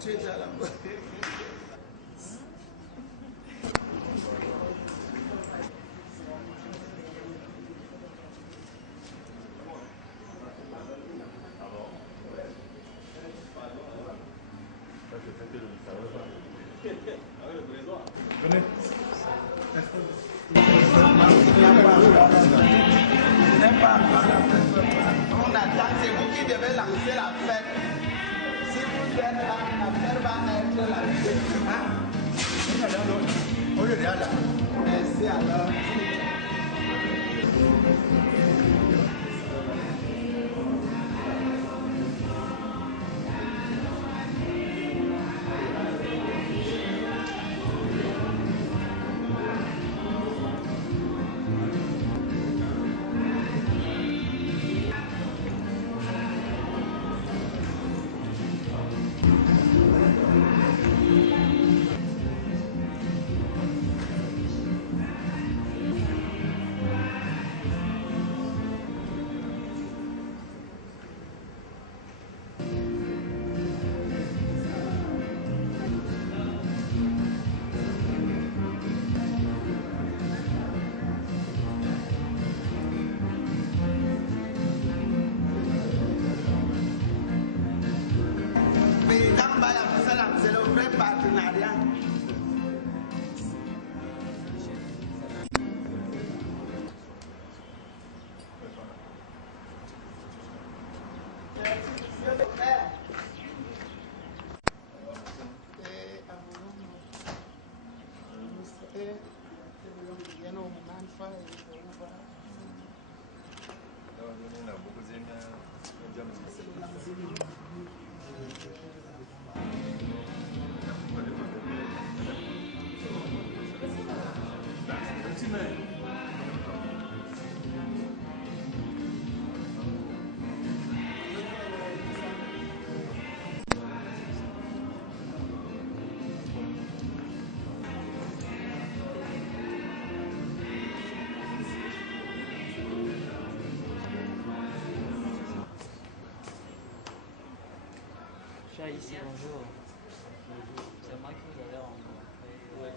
Tu es déjà là-bas. Venez. On attend, c'est vous qui devez lancer la fête. Si vous êtes là, la fête va être lancée. Merci alors. C'est le vrai partenariat. Ici, bonjour. C'est moi que vous avez rencontré. Oui.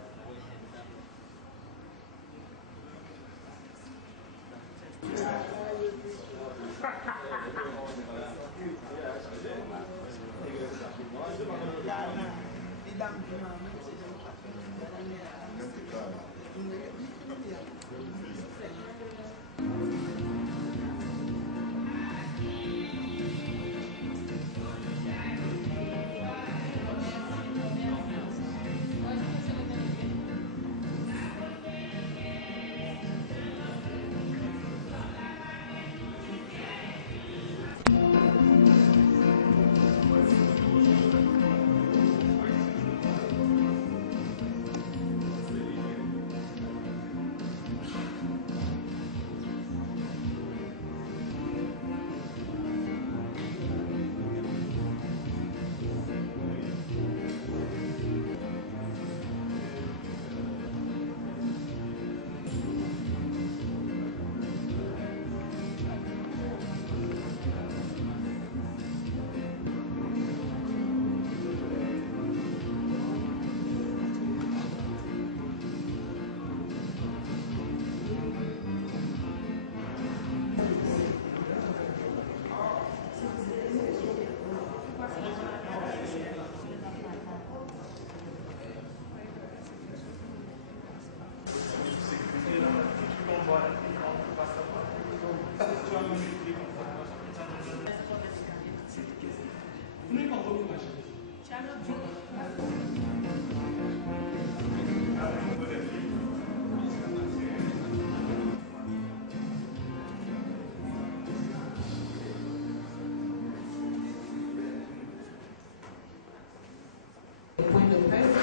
Point de presse,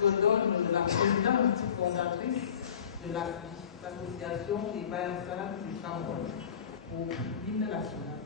je donne la présidente fondatrice de l'association des Bayansala du Cameroun pour l'hymne national.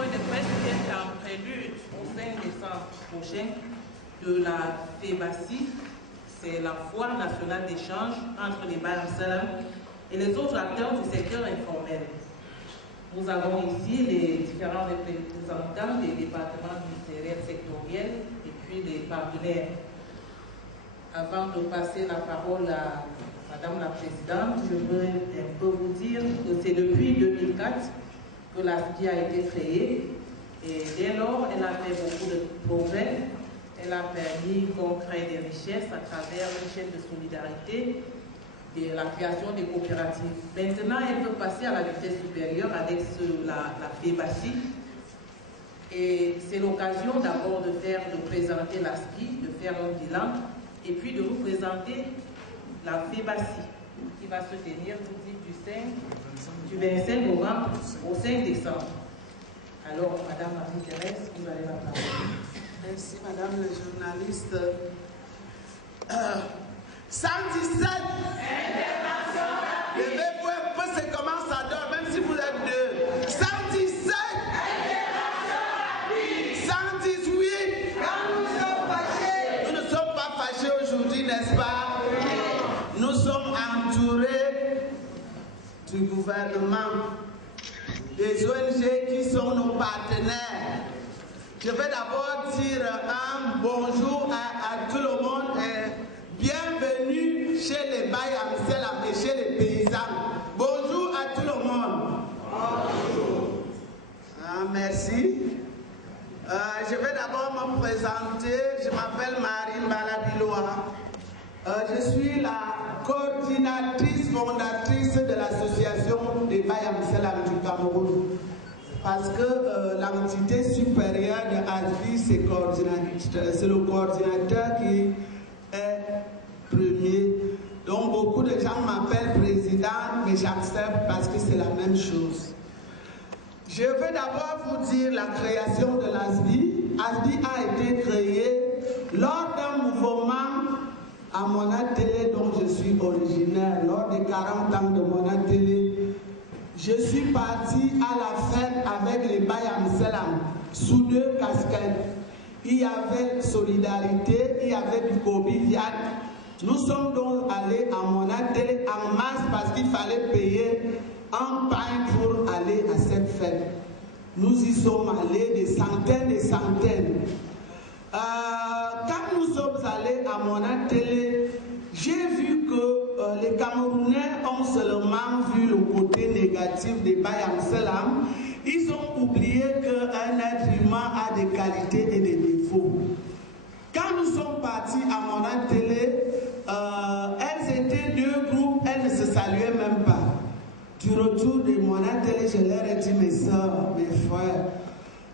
point de presse est en prélude au 5 décembre prochain de la FEBACI, c'est la Foire nationale d'échange entre les Baye Salam et les autres acteurs du secteur informel. Nous avons ici les différents représentants des départements ministériels sectoriels et puis les partenaires. Avant de passer la parole à Madame la Présidente, je veux un peu vous dire que c'est depuis 2004 que l'AFDI a été créée et dès lors, elle a fait beaucoup de progrès. Elle a permis qu'on crée des richesses à travers une chaîne de solidarité et la création des coopératives. Maintenant, elle veut passer à la vitesse supérieure avec la FEBACI. Et c'est l'occasion d'abord de présenter l'ASPI, de faire un bilan, et puis de vous présenter la FEBACI, qui va se tenir du 25 novembre au 5 décembre. Alors, Madame Marie-Thérèse, vous avez la parole. Merci, Madame la journaliste. 117 international. Levez-vous un peu, c'est comment ça donne, même si vous êtes deux. 117 international. 118. Quand nous sommes fâchés. Nous ne sommes pas fâchés aujourd'hui, n'est-ce pas? Nous sommes entourés du gouvernement, des ONG qui sont nos partenaires. Je vais d'abord dire un bonjour à tout le monde et bienvenue chez les Baye Salam et chez les paysans. Bonjour à tout le monde. Bonjour. Merci. Je vais d'abord me présenter. Je m'appelle Marine Balabiloa. Je suis la coordinatrice fondatrice de l'association des Baye Salam du Cameroun. Parce que l'entité supérieure de ASBI, c'est le coordinateur qui est premier. Donc beaucoup de gens m'appellent président, mais j'accepte parce que c'est la même chose. Je vais d'abord vous dire la création de l'ASBI. ASBI a été créée lors d'un mouvement à Monatélé, dont je suis originaire, lors des 40 ans de Monatélé. Je suis parti à la fête avec les Baye Salam sous deux casquettes. Il y avait solidarité, il y avait du convivial. Nous sommes donc allés à Monatélé en masse parce qu'il fallait payer un pain pour aller à cette fête. Nous y sommes allés des centaines et centaines. Quand nous sommes allés à Monatélé, j'ai vu que les Camerounais ont seulement vu le côté négatif des Baye Salam. Ils ont oublié qu'un être humain a des qualités et des défauts. Quand nous sommes partis à Monatélé, elles étaient deux groupes, elles ne se saluaient même pas. Du retour de Monatélé, je leur ai dit, mes soeurs, mes frères,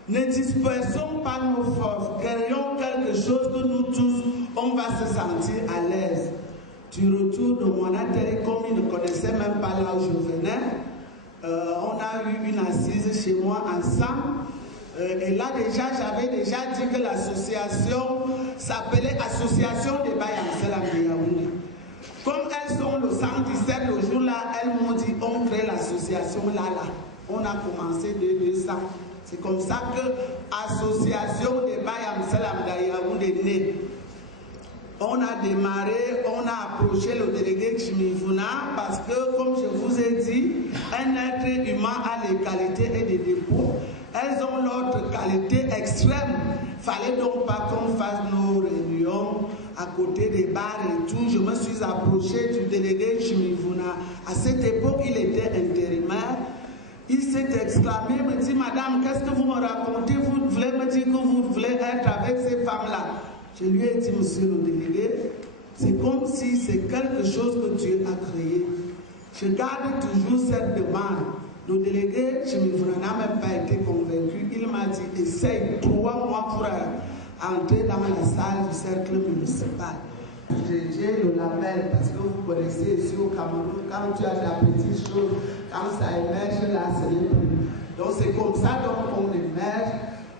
ne dispersons pas nos forces, créons quelque chose que nous tous, on va se sentir à l'aise. Du retour de Monatélé, comme ils ne connaissaient même pas là où je venais, on a eu une assise chez moi ensemble. Et là déjà, j'avais déjà dit que l'association s'appelait Association des Baye Salam de Yaoundé. Comme elles sont le 117, le jour-là, elles m'ont dit on crée l'association là. On a commencé de 200. C'est comme ça que Association des Baye Salam de Yaoundé est née. On a démarré, on a approché le délégué Chimifuna parce que, comme je vous ai dit, un être humain a des qualités et des défauts. Elles ont l'autre qualité extrême. Fallait donc pas qu'on fasse nos réunions à côté des bars et tout. Je me suis approché du délégué Chimifuna. À cette époque, il était intérimaire. Il s'est exclamé, me dit, madame, qu'est-ce que vous me racontez? Vous voulez me dire que vous voulez être avec ces femmes-là? Je lui ai dit, monsieur le délégué, c'est comme si c'est quelque chose que Dieu a créé. Je garde toujours cette demande. Le délégué, je n'a même pas été convaincu. Il m'a dit, essaye 3 mois pour entrer dans la salle du cercle municipal. J'ai le label parce que vous connaissez ici au Cameroun, quand tu as la petite chose, quand ça émerge là, ce n'est plus. Donc c'est comme ça qu'on émerge.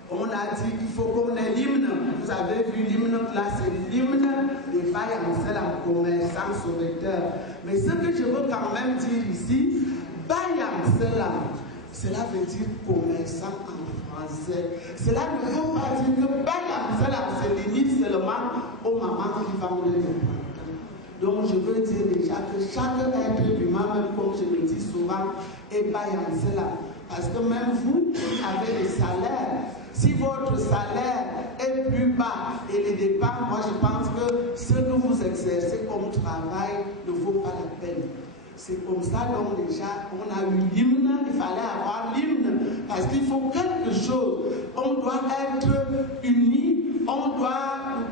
On a dit qu'il faut qu'on ait l'hymne. Vous avez vu l'hymne là, c'est l'hymne des Baye Salam, commerçants, sauveteurs. Mais ce que je veux quand même dire ici, Baye Salam, cela veut dire commerçant en français. Cela ne veut pas dire que Bayam Salam se limite seulement aux mamans qui vendent le pain. Donc je veux dire déjà que chaque être humain, même comme je le dis souvent, est Bayam Salam. Parce que même vous avez des salaires. Si votre salaire est plus bas et les dépenses, moi je pense que ce que vous exercez comme travail ne vaut pas la peine. C'est comme ça, donc déjà, on a eu l'hymne, il fallait avoir l'hymne, parce qu'il faut quelque chose. On doit être unis, on ne doit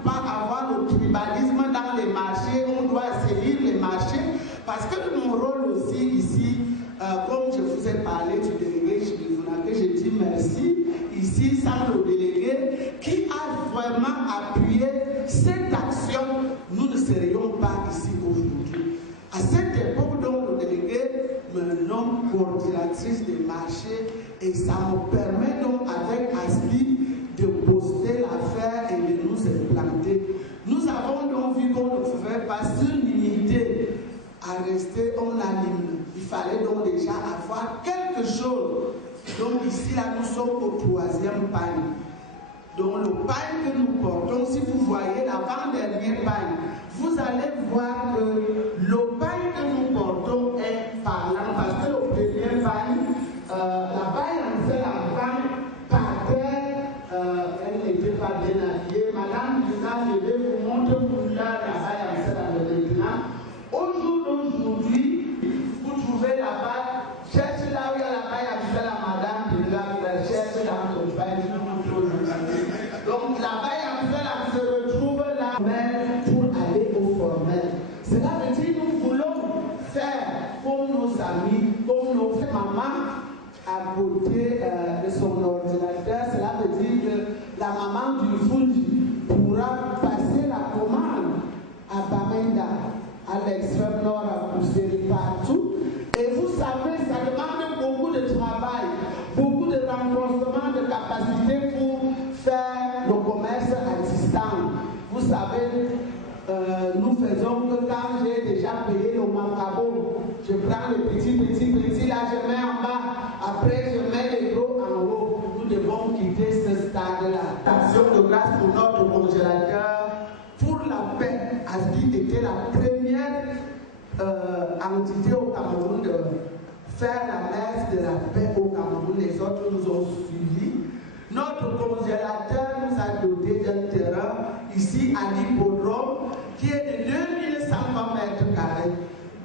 pas avoir le tribalisme dans les marchés, on doit saisir les marchés, parce que mon rôle aussi ici, comme je vous ai parlé du délégué Chibifuna, que je dis merci, ici, sans le délégué, qui a vraiment appuyé cette action, nous ne serions pas ici aujourd'hui. À cette époque, donc, le délégué me nomme coordinatrice des marchés et ça me permet donc, avec Asli, de poster l'affaire et de nous implanter. Nous avons donc vu qu'on ne pouvait pas se limiter à rester en l'hymne. Il fallait donc déjà avoir quelque chose. Donc ici, là, nous sommes au 3e pagne. Donc le pagne que nous portons, si vous voyez l'avant-dernier pagne, vous allez voir que le pagne que nous portons est parlant, parce que le premier pagne, la paille en fait la pagne par terre, elle n'était pas bien habillée. Madame Dina, je vais vous montrer pour la paille en fait la maintenant. Au jour d'aujourd'hui, vous trouvez la paille, cherchez là où il y a la paille en fait la madame Dina, cherchez dans votre paille, je vous montre aujourd'hui. Donc la paille en fait la se retrouve là pour aller au formel. Cela veut dire que nous voulons faire comme nos amis, comme nos mamans à côté de son ordinateur. Cela veut dire que la maman du Fuji pourra passer la commande à Bamenda, à l'extrême nord, à Pousseri, partout. Et vous savez, ça demande beaucoup de travail, beaucoup de renforcement de capacité pour faire le commerce à distance. Vous savez, nous faisons que quand j'ai déjà payé le mancabo, je prends le petit, là je mets en bas, après je mets les gros en haut. Nous devons quitter ce stade-là. Action de grâce pour notre congélateur, pour la paix. Asbi était la première entité au Cameroun de faire la messe de la paix au Cameroun. Les autres nous ont suivis. Notre congélateur nous a doté d'un terrain ici à l'hippodrome qui est de 2120 mètres carrés.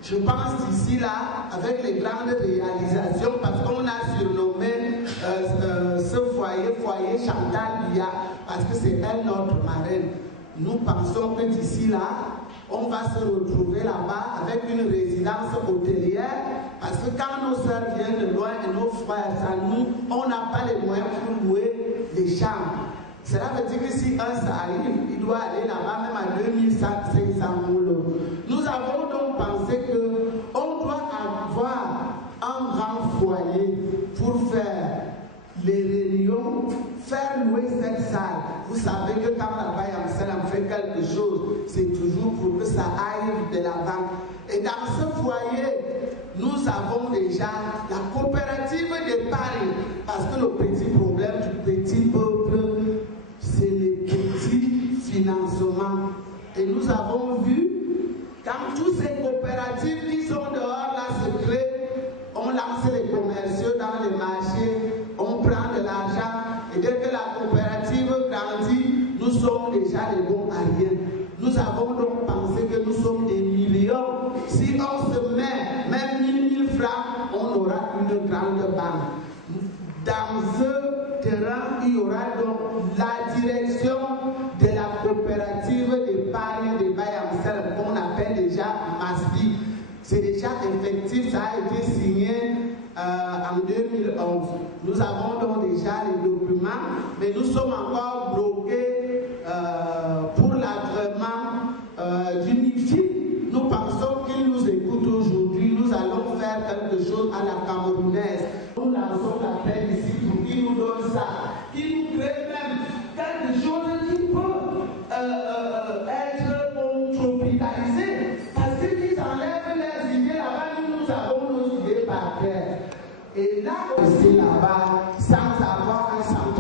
Je pense ici là, avec les grandes réalisations, parce qu'on a surnommé ce foyer Chantal Bia, parce que c'est elle notre marraine. Nous pensons que d'ici là, on va se retrouver là-bas avec une résidence hôtelière, parce que quand nos soeurs viennent de loin et nos frères, ça nous, on n'a pas les moyens pour louer des chambres. Cela veut dire que si un ça arrive, il doit aller là-bas même à 2500 euros. Nous avons donc pensé qu'on doit avoir un grand foyer pour faire les réunions, faire louer cette salle. Vous savez que quand la Baye Amsalam fait quelque chose, c'est toujours pour que ça aille de l'avant. Et dans ce foyer, nous avons déjà la coopérative d'épargne, parce que le petit problème du petit peuple, c'est les petits financements. Et nous avons vu, quand toutes ces coopératives qui sont dehors là se créent, on lance les commerciaux dans les marchés, on prend de l'argent, et dès que la coopérative grandit, nous sommes déjà les bons à rien. Nous avons donc pensé que nous sommes des millions. Si on se met même 1000 francs, on aura une grande banque. Dans ce terrain, il y aura donc la direction de la coopérative d'épargne de Baye Amsalam, qu'on appelle déjà MASBI. C'est déjà effectif, ça a été signé en 2011. Nous avons donc déjà les documents, mais nous sommes encore bloqués pour l'agrément du MIFI. Nous pensons qu'ils nous écoutent aujourd'hui. Nous allons faire quelque chose à la camerounaise. Nous lançons l'appel ici pour qu'ils nous donnent ça, qu'ils nous créent même quelque chose qui peut être tropicalisé. Parce qu'ils enlèvent les idées là-bas, nous avons nos idées par terre. Et là aussi là-bas, sans avoir un centre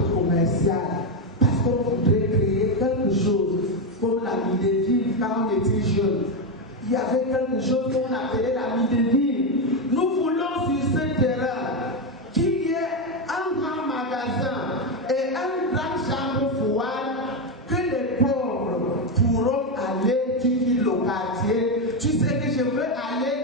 appelé la Midi. Nous voulons sur ce terrain qu'il y ait un grand magasin et une grande chambre froide que les pauvres pourront aller, tu dis le quartier. Tu sais que je veux aller,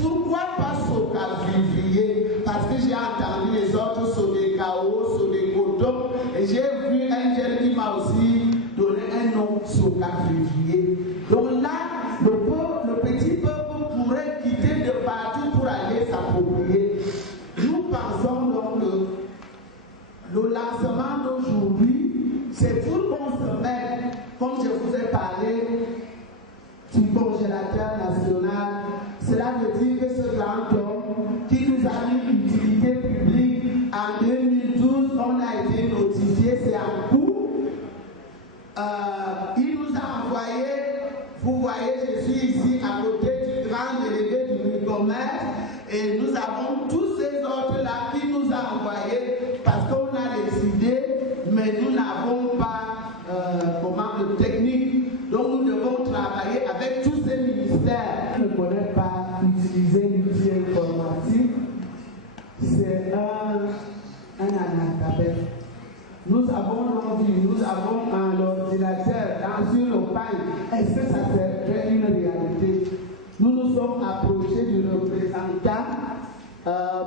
pourquoi pas Soka-Vivrier? Parce que j'ai entendu les autres sur des chaos, sur des cotons, et j'ai vu un jeune qui m'a aussi donné un nom, Soka-Vivrier. Donc là, le petit peuple pourrait quitter de partout pour aller s'approprier. Nous pensons donc que le lancement d'aujourd'hui, c'est pour qu'on se mette, comme je vous ai parlé, du congélateur national. Cela veut dire que ce grand homme qui nous a mis utilité publique en 2012, on a été notifié, c'est en cours. Il nous a envoyé, vous voyez, je suis ici à côté du grand délégué du commerce et nous avons tous ces autres-là qui nous ont envoyés parce qu'on a décidé, mais nous n'avons pas le technique, donc nous devons travailler avec tous ces ministères. Je ne connais pas utiliser l'outil informatique, c'est un analphabète. Nous avons l'envie, nous avons un ordinateur sur le pain. Est-ce que ça serait une réalité? Nous nous sommes approchés du représentant,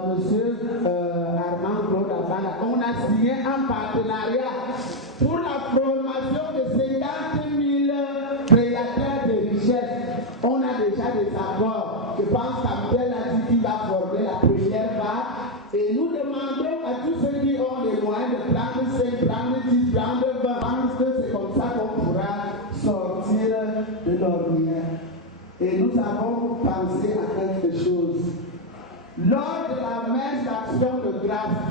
monsieur Armand Claude Abala. On a signé un partenariat pour la formation de 50 000 créateurs de richesse. On a déjà des accords. Je pense qu'Abdel a dit qu'il va former la première part. Et nous demandons à tous ceux qui ont les moyens de prendre 5, prendre 10, prendre 20, parce que c'est comme ça qu'on pourra sortir de l'ordinaire. Et nous avons pensé à quelque chose. Lors de la messe d'action de grâce,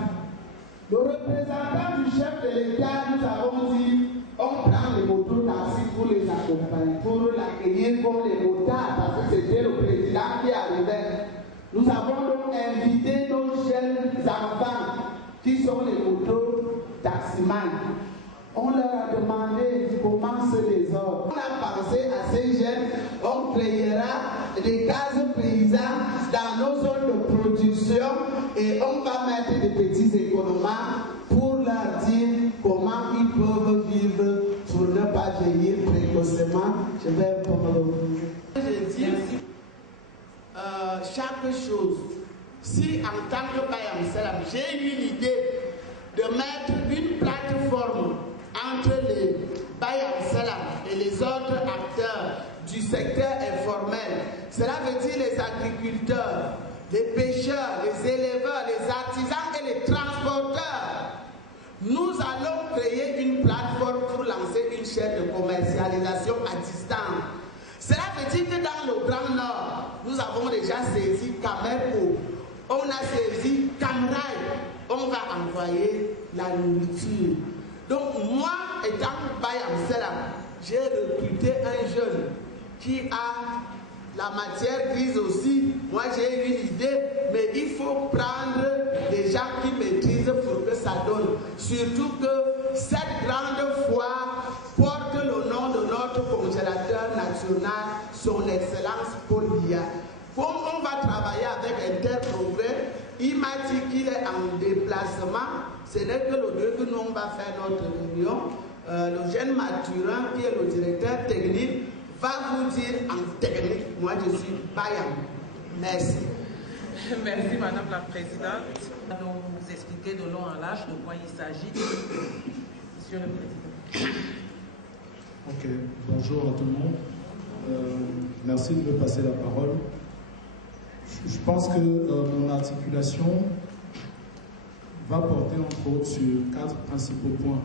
le représentant du chef de l'État nous avons dit on prend les motos taxis pour les accompagner, pour l'accueillir comme les motards, parce que c'était le président qui arrivait. Nous avons donc invité nos jeunes enfants qui sont les motos taximans. On leur a demandé comment se désordre. On a pensé à ces jeunes, on créera des cases paysannes dans nos zones de production et on va mettre des petits économes pour leur dire comment ils peuvent vivre pour ne pas vieillir précocement. Je vais un peu me revenir. Je dis chaque chose. Si en tant que Bayam Salam, j'ai eu l'idée de mettre une plateforme entre les Bayam Salam et les autres acteurs du secteur informel, cela veut dire les agriculteurs, les pêcheurs, les éleveurs, les artisans et les transporteurs. Nous allons créer une plateforme pour lancer une chaîne de commercialisation à distance. Cela veut dire que dans le Grand Nord, nous avons déjà saisi Camerco, on a saisi Camrail, on va envoyer la nourriture. Donc moi, étant Bayam Salam, j'ai recruté un jeune qui a la matière grise aussi. Moi j'ai une idée, mais il faut prendre des gens qui maîtrisent pour que ça donne. Surtout que cette grande foire porte le nom de notre congélateur national, son Excellence Paul Biya. Comme on va travailler avec Interprogrès, il m'a dit qu'il est en déplacement. Ce n'est que le 2 que nous on va faire notre réunion. Le jeune Mathurin, qui est le directeur technique, va vous dire en technique. Moi, je suis Bayam. Merci. Merci, Madame la Présidente. Nous expliquer de long en large de quoi il s'agit. Monsieur le Président. Ok, bonjour à tout le monde. Merci de me passer la parole. Je pense que mon articulation va porter entre autres sur 4 principaux points.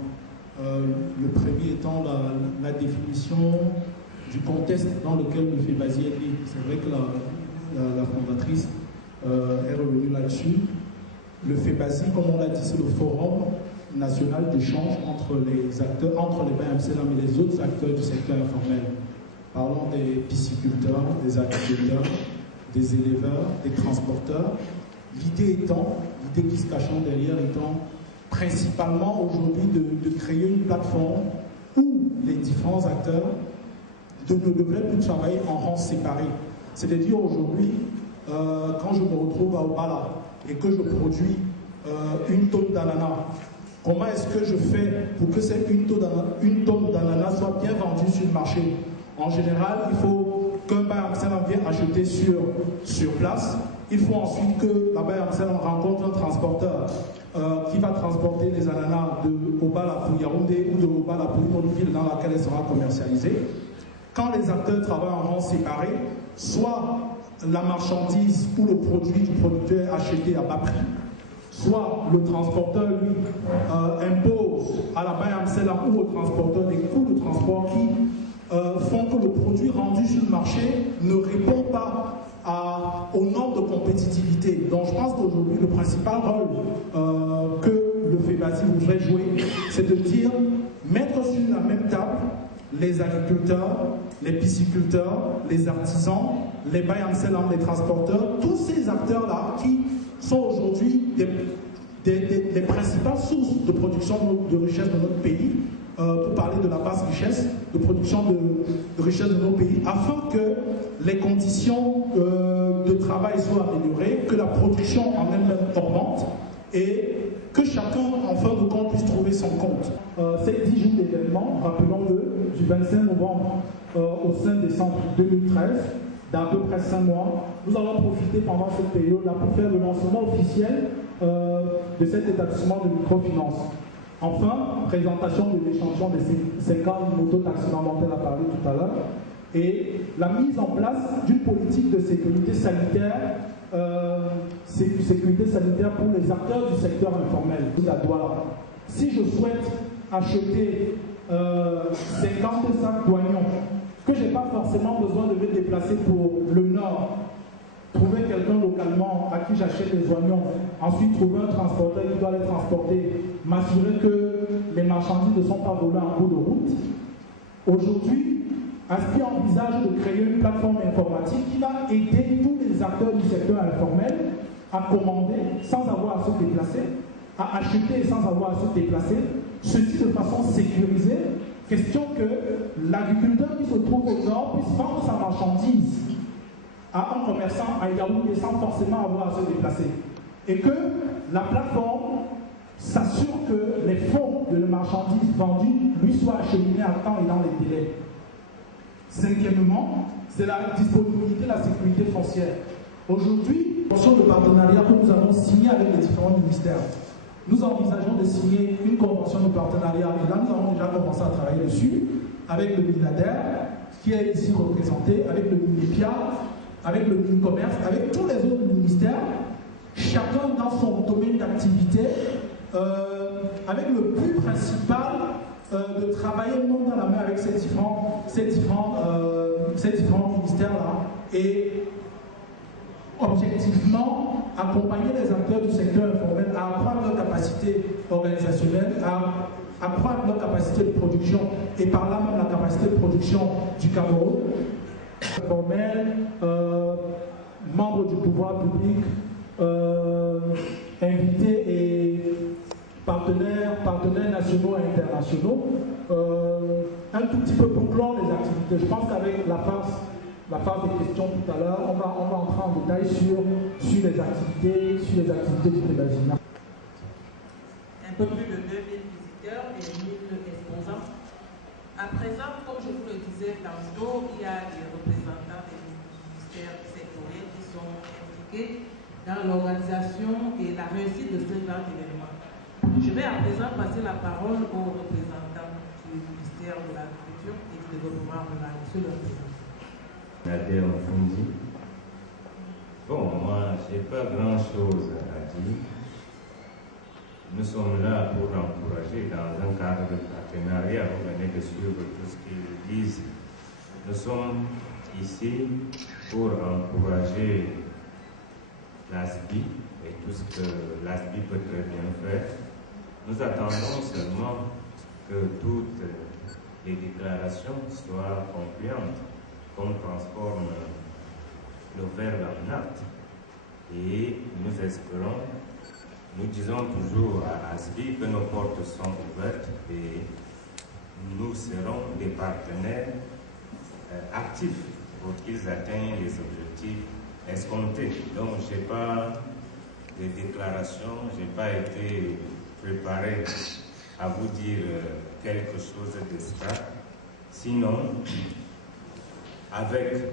Le premier étant la définition du contexte dans lequel le FEBASI est né. C'est vrai que la fondatrice est revenue là-dessus. Le FEBASI, comme on l'a dit, c'est le forum national d'échange entre les acteurs, entre les Bayam Salam et les autres acteurs du secteur informel. Parlons des pisciculteurs, des agriculteurs, des éleveurs, des transporteurs. L'idée qui se cachant derrière étant principalement aujourd'hui de créer une plateforme où les différents acteurs ne devraient plus travailler en rangs séparés. C'est de dire aujourd'hui, quand je me retrouve à Obala et que je produis une tonne d'ananas, comment est-ce que je fais pour que cette une tonne d'ananas soit bien vendue sur le marché? En général, il faut qu'un Baye Amselem vienne acheter sur place. Il faut ensuite que la Baye Amselem rencontre un transporteur qui va transporter les ananas de Obala pour Yaoundé ou de Obala pour une autre ville dans laquelle elle sera commercialisée. Quand les acteurs travaillent en rang séparé, soit la marchandise ou le produit du producteur est acheté à bas prix, soit le transporteur, lui, impose à la Baye Amselem ou au transporteur des coûts de transport qui font que le produit rendu sur le marché ne répond pas aux normes de compétitivité. Donc je pense qu'aujourd'hui, le principal rôle que le FEBASI voudrait jouer, c'est de dire, mettre sur la même table les agriculteurs, les pisciculteurs, les artisans, les Baye Amselem, les transporteurs, tous ces acteurs-là qui sont aujourd'hui les principales sources de production de richesse de notre pays, pour parler de la basse richesse, de production de richesse de nos pays, afin que les conditions de travail soient améliorées, que la production en elle-même augmente et que chacun, en fin de compte, puisse trouver son compte. Ces 10 jours d'événement, rappelons-le, du 25 novembre au 5 décembre 2013, d'à peu près 5 mois, nous allons profiter pendant cette période-là pour faire le lancement officiel de cet établissement de microfinance. Enfin, présentation de l'échantillon des 50 mototaxis dont on a parlé tout à l'heure, et la mise en place d'une politique de sécurité sanitaire, pour les acteurs du secteur informel, la Douala. Si je souhaite acheter 50 sacs d'oignons, que je n'ai pas forcément besoin de me déplacer pour le nord, trouver quelqu'un localement à qui j'achète les oignons, ensuite trouver un transporteur qui doit les transporter, m'assurer que les marchandises ne sont pas volées en cours de route. Aujourd'hui, ASPI envisage de créer une plateforme informatique qui va aider tous les acteurs du secteur informel à commander sans avoir à se déplacer, à acheter sans avoir à se déplacer, ceci de façon sécurisée, question que l'agriculteur qui se trouve au nord puisse vendre sa marchandise à un commerçant à Yaoundé sans forcément avoir à se déplacer. Et que la plateforme s'assure que les fonds de la marchandise vendue lui soient acheminés à temps et dans les délais. Cinquièmement, c'est la disponibilité de la sécurité foncière. Aujourd'hui, sur le partenariat que nous avons signé avec les différents ministères, nous envisageons de signer une convention de partenariat. Et là, nous avons déjà commencé à travailler dessus avec le MINADER, qui est ici représenté, avec le MINEPIA, avec le Commerce, avec tous les autres ministères, chacun dans son domaine d'activité, avec le but principal de travailler main dans la main avec ces différents ministères-là et objectivement accompagner les acteurs du secteur informel à accroître leur capacité organisationnelle, à accroître leur capacité de production et par là même la capacité de production du Cameroun. Formel, membres du pouvoir public, invités et partenaires nationaux et internationaux, un tout petit peu pour clore les activités. Je pense qu'avec la phase des questions tout à l'heure, on va entrer en détail sur les activités du FEBASI. Un peu plus de 2000 visiteurs et 1000 exposants. À présent, comme je vous le disais tantôt, il y a des représentants des ministères sectoriels qui sont impliqués dans l'organisation et la réussite de ce genre d'événement. Je vais à présent passer la parole aux représentants du ministère de l'Agriculture et du Développement rural. Monsieur le Président. Bon, moi, je n'ai pas grand-chose à dire. Nous sommes là pour encourager dans un cadre de partenariat. Vous venez de suivre tout ce qu'ils disent. Nous sommes ici pour encourager l'ASPI et tout ce que l'ASPI peut très bien faire. Nous attendons seulement que toutes les déclarations soient concluantes, qu'on transforme le verbe en acte. Et nous espérons. Nous disons toujours à ASPI que nos portes sont ouvertes et nous serons des partenaires actifs pour qu'ils atteignent les objectifs escomptés. Donc, je n'ai pas de déclaration, je n'ai pas été préparé à vous dire quelque chose de ça. Sinon, avec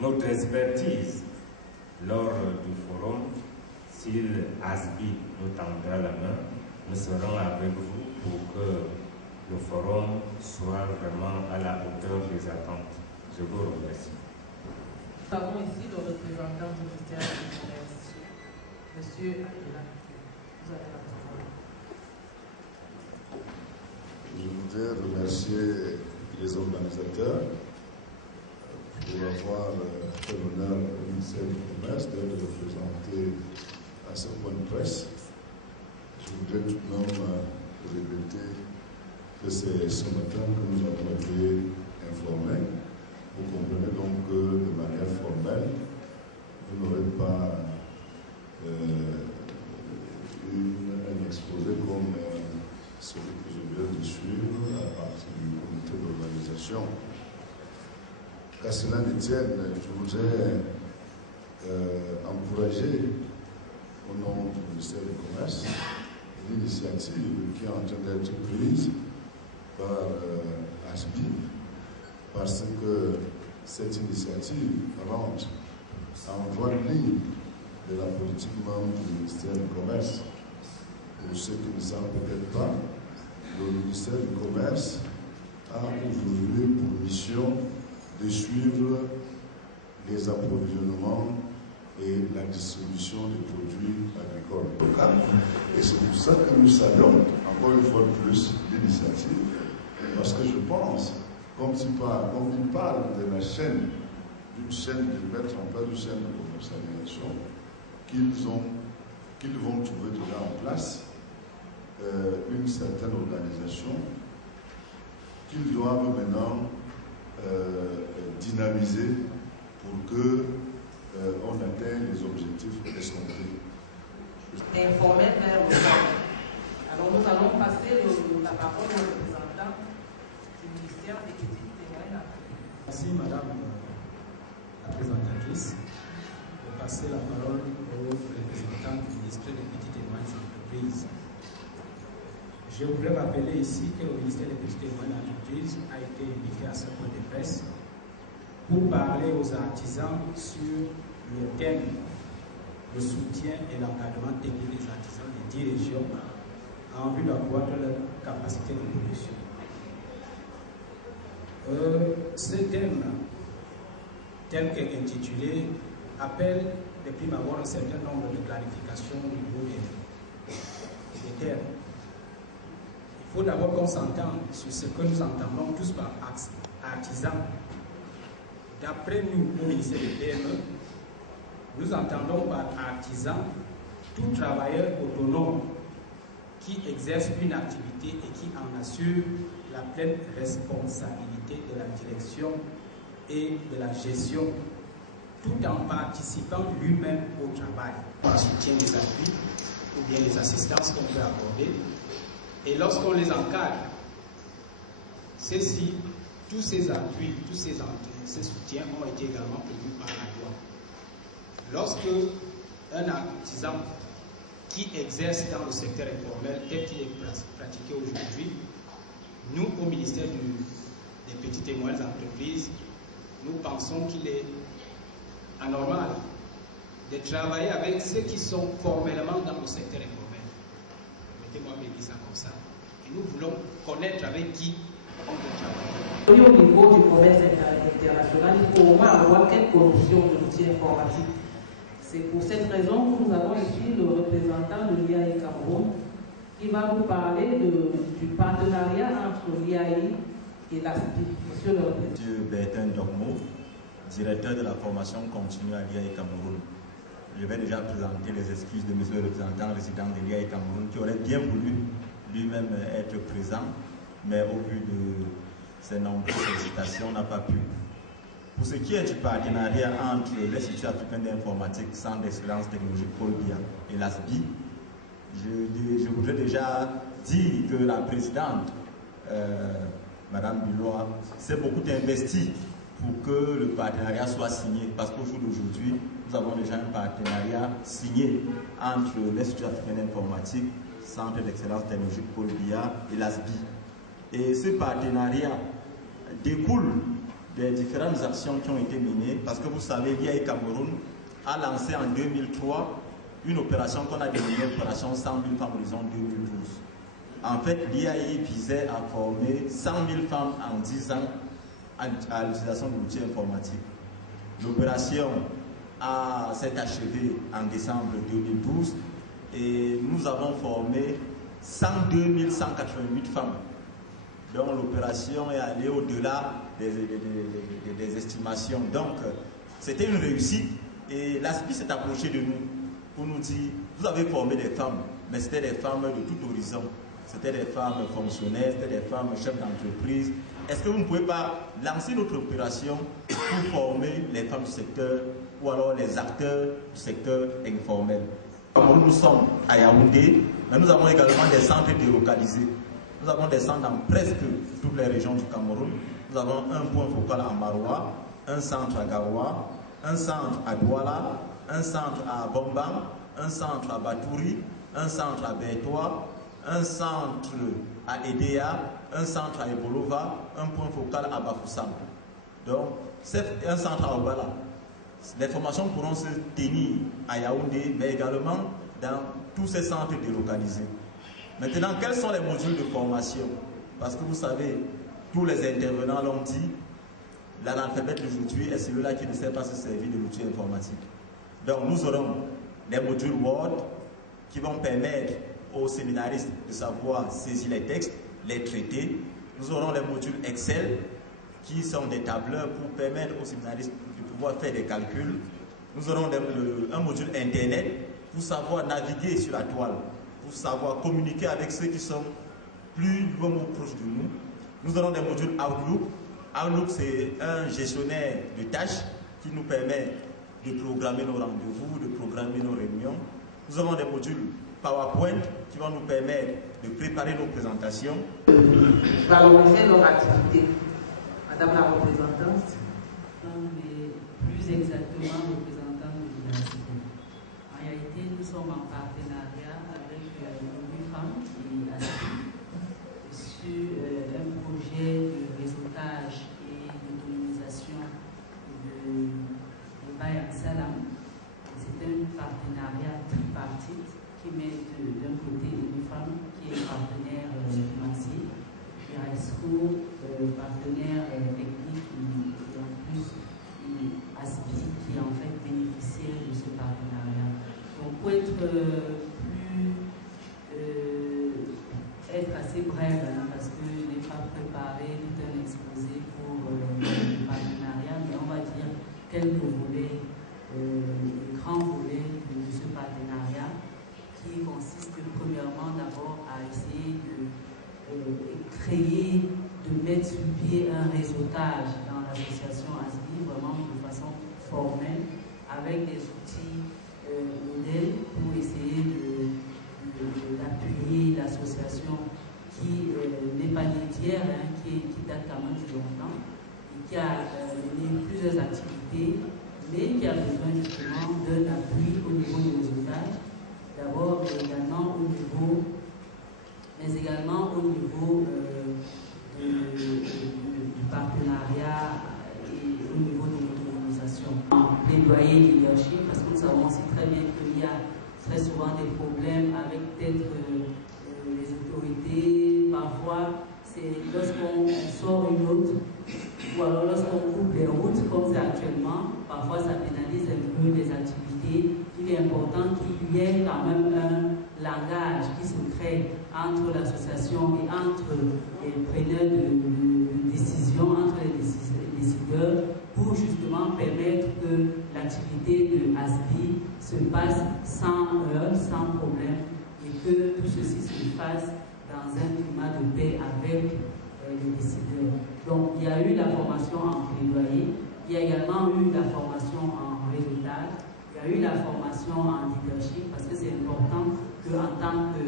notre expertise lors du forum, si l'ASBI nous tendra la main, nous serons avec vous pour que le forum soit vraiment à la hauteur des attentes. Je vous remercie. Nous avons ici le représentant du ministère du Commerce, Monsieur Akela. Vous avez la parole. Je voudrais remercier les organisateurs pour avoir fait l'honneur au ministère du Commerce d'être représenté à ce point de presse. Je voudrais tout de même répéter que c'est ce matin que nous avons été informés. Vous comprenez donc que de manière formelle, vous n'aurez pas un exposé comme celui que je viens de suivre à partir du comité d'organisation. Qu'à cela ne tienne, je voudrais encourager au nom du ministère du Commerce l'initiative qui est en train d'être prise par ASBI, parce que cette initiative rentre en droite ligne de la politique même du ministère du Commerce. Pour ceux qui ne savent peut-être pas, le ministère du Commerce a aujourd'hui pour mission de suivre les approvisionnements et la distribution des produits agricoles locaux. Et c'est pour ça que nous saluons encore une fois de plus l'initiative, parce que je pense, comme il parle de la chaîne, d'une chaîne de mettre en place une chaîne de commercialisation, qu'ils vont trouver déjà en place une certaine organisation qu'ils doivent maintenant dynamiser pour que on atteigne les objectifs escomptés. Informel vers le temps. Alors nous allons passer la parole au représentant du ministère des Petites et Moyennes Entreprises. Merci Madame la présentatrice de passer la parole au représentant du ministère des Petites et Moyennes Entreprises. Je voudrais rappeler ici que le ministère des Petites et Moyennes Entreprises a été invité à ce point de presse pour parler aux artisans sur le thème le soutien et l'encadrement technique des artisans des 10 régions en vue d'accroître leur capacité de production. Ce thème, tel qu'intitulé, appelle de prime abord un certain nombre de clarifications au niveau des termes. Il faut d'abord qu'on s'entende sur ce que nous entendons tous par artisan. D'après nous, au ministère des PME, nous entendons par artisan tout travailleur autonome qui exerce une activité et qui en assure la pleine responsabilité de la direction et de la gestion, tout en participant lui-même au travail, en soutien des appuis ou bien les assistances qu'on peut accorder. Et lorsqu'on les encadre, ceux-ci, tous ces appuis, tous ces soutiens ont été également prévus par la loi. Lorsque un artisan qui exerce dans le secteur informel tel qu'il est pratiqué aujourd'hui, nous, au ministère des Petites et Moyennes Entreprises, nous pensons qu'il est anormal de travailler avec ceux qui sont formellement dans le secteur informel. Permettez-moi de dire ça comme ça. Et nous voulons connaître avec qui on peut travailler. Au niveau du commerce international, il faut au moins avoir quelques notions de l'outil informatique. C'est pour cette raison que nous avons ici le représentant de l'IAE Cameroun qui va nous parler du partenariat entre l'IAE et l'ASPI. Monsieur le représentant. Monsieur Bertin Dokmo, directeur de la formation continue à l'IAE Cameroun. Je vais déjà présenter les excuses de monsieur le représentant résident de l'IAE Cameroun qui aurait bien voulu lui-même être présent, mais au vu de ses nombreuses sollicitations, n'a pas pu. Pour ce qui est du partenariat entre l'Institut africain d'informatique, Centre d'excellence technologique Paul Biya et l'ASBI, je voudrais déjà dire que la présidente Madame Bilois, s'est beaucoup investi pour que le partenariat soit signé. Parce qu'au jour d'aujourd'hui, nous avons déjà un partenariat signé entre l'Institut africain d'informatique, Centre d'excellence technologique Paul Biya et l'ASBI. Et ce partenariat découle des différentes actions qui ont été menées, parce que vous savez, l'IAI Cameroun a lancé en 2003 une opération qu'on a dénommée l'opération 100 000 femmes horizon 2012. En fait, l'IAI visait à former 100 000 femmes en 10 ans à l'utilisation de l'outil informatique. L'opération s'est achevée en décembre 2012 et nous avons formé 102 188 femmes. Donc l'opération est allée au-delà des estimations. Donc c'était une réussite et l'ASBI s'est approché de nous pour nous dire, vous avez formé des femmes, mais c'était des femmes de tout horizon. C'était des femmes fonctionnaires, c'était des femmes chefs d'entreprise. Est-ce que vous ne pouvez pas lancer notre opération pour former les femmes du secteur ou alors les acteurs du secteur informel? Nous sommes à Yaoundé, mais nous avons également des centres délocalisés. Nous avons des centres dans presque toutes les régions du Cameroun. Nous avons un point focal à Maroua, un centre à Garoua, un centre à Douala, un centre à Bombam, un centre à Batouri, un centre à Bertois, un centre à Edea, un centre à Ebolova, un point focal à Bafoussam. Donc, c'est un centre à Obala. Les formations pourront se tenir à Yaoundé, mais également dans tous ces centres délocalisés. Maintenant, quels sont les modules de formation? Parce que vous savez, tous les intervenants l'ont dit, l'analphabète d'aujourd'hui est celui-là qui ne sait pas se servir de l'outil informatique. Donc, nous aurons des modules Word qui vont permettre aux séminaristes de savoir saisir les textes, les traiter. Nous aurons les modules Excel qui sont des tableurs pour permettre aux séminaristes de pouvoir faire des calculs. Nous aurons un module Internet pour savoir naviguer sur la toile, pour savoir communiquer avec ceux qui sont plus loin ou proches de nous. Nous aurons des modules Outlook. Outlook, c'est un gestionnaire de tâches qui nous permet de programmer nos rendez-vous, de programmer nos réunions. Nous avons des modules PowerPoint qui vont nous permettre de préparer nos présentations. Valoriser leur activité. Madame la représentante. Non, mais plus exactement représentante de l'université. En réalité, nous sommes en partenariat avec l'UFAM et ASPI sur un projet de réseautage et d'autonomisation de Bayam Salam. C'est un partenariat tripartite qui met d'un côté l'UFAM, qui est partenaire financier, et ASCO, partenaire technique, et en plus ASPI, qui est en fait bénéficiaire de ce partenariat. Donc, pour être être assez brève, hein, parce que je n'ai pas préparé tout un exposé pour le partenariat, mais on va dire quelques volets, les grands volets de ce partenariat, qui consiste premièrement d'abord à essayer de créer, de mettre sur pied un réseautage dans l'association ASBI, vraiment de façon formelle, avec des outils modèles pour essayer d'appuyer l'association qui n'est pas laitière, hein, qui date quand même de longtemps et qui a mené plusieurs activités, mais qui a besoin justement d'un appui au niveau du réseautage, d'abord, mais également au niveau du partenariat et au niveau de l'autonomisation. Plaidoyer leadership, parce que nous savons aussi très bien qu'il y a très souvent des problèmes avec peut-être les autorités. Parfois, c'est lorsqu'on sort une route ou alors lorsqu'on coupe les routes, comme c'est actuellement, parfois ça pénalise un peu les activités. Il est important qu'il y ait quand même un langage qui se crée entre l'association et entre les preneurs de décision, entre les décideurs, pour justement permettre que l'activité de ASBI se passe sans heurts, sans problème, et que tout ceci se fasse dans un climat de paix avec les décideurs. Donc, il y a eu la formation en plaidoyer, il y a également eu la formation en réseautage, il y a eu la formation en leadership, parce que c'est important qu'en tant que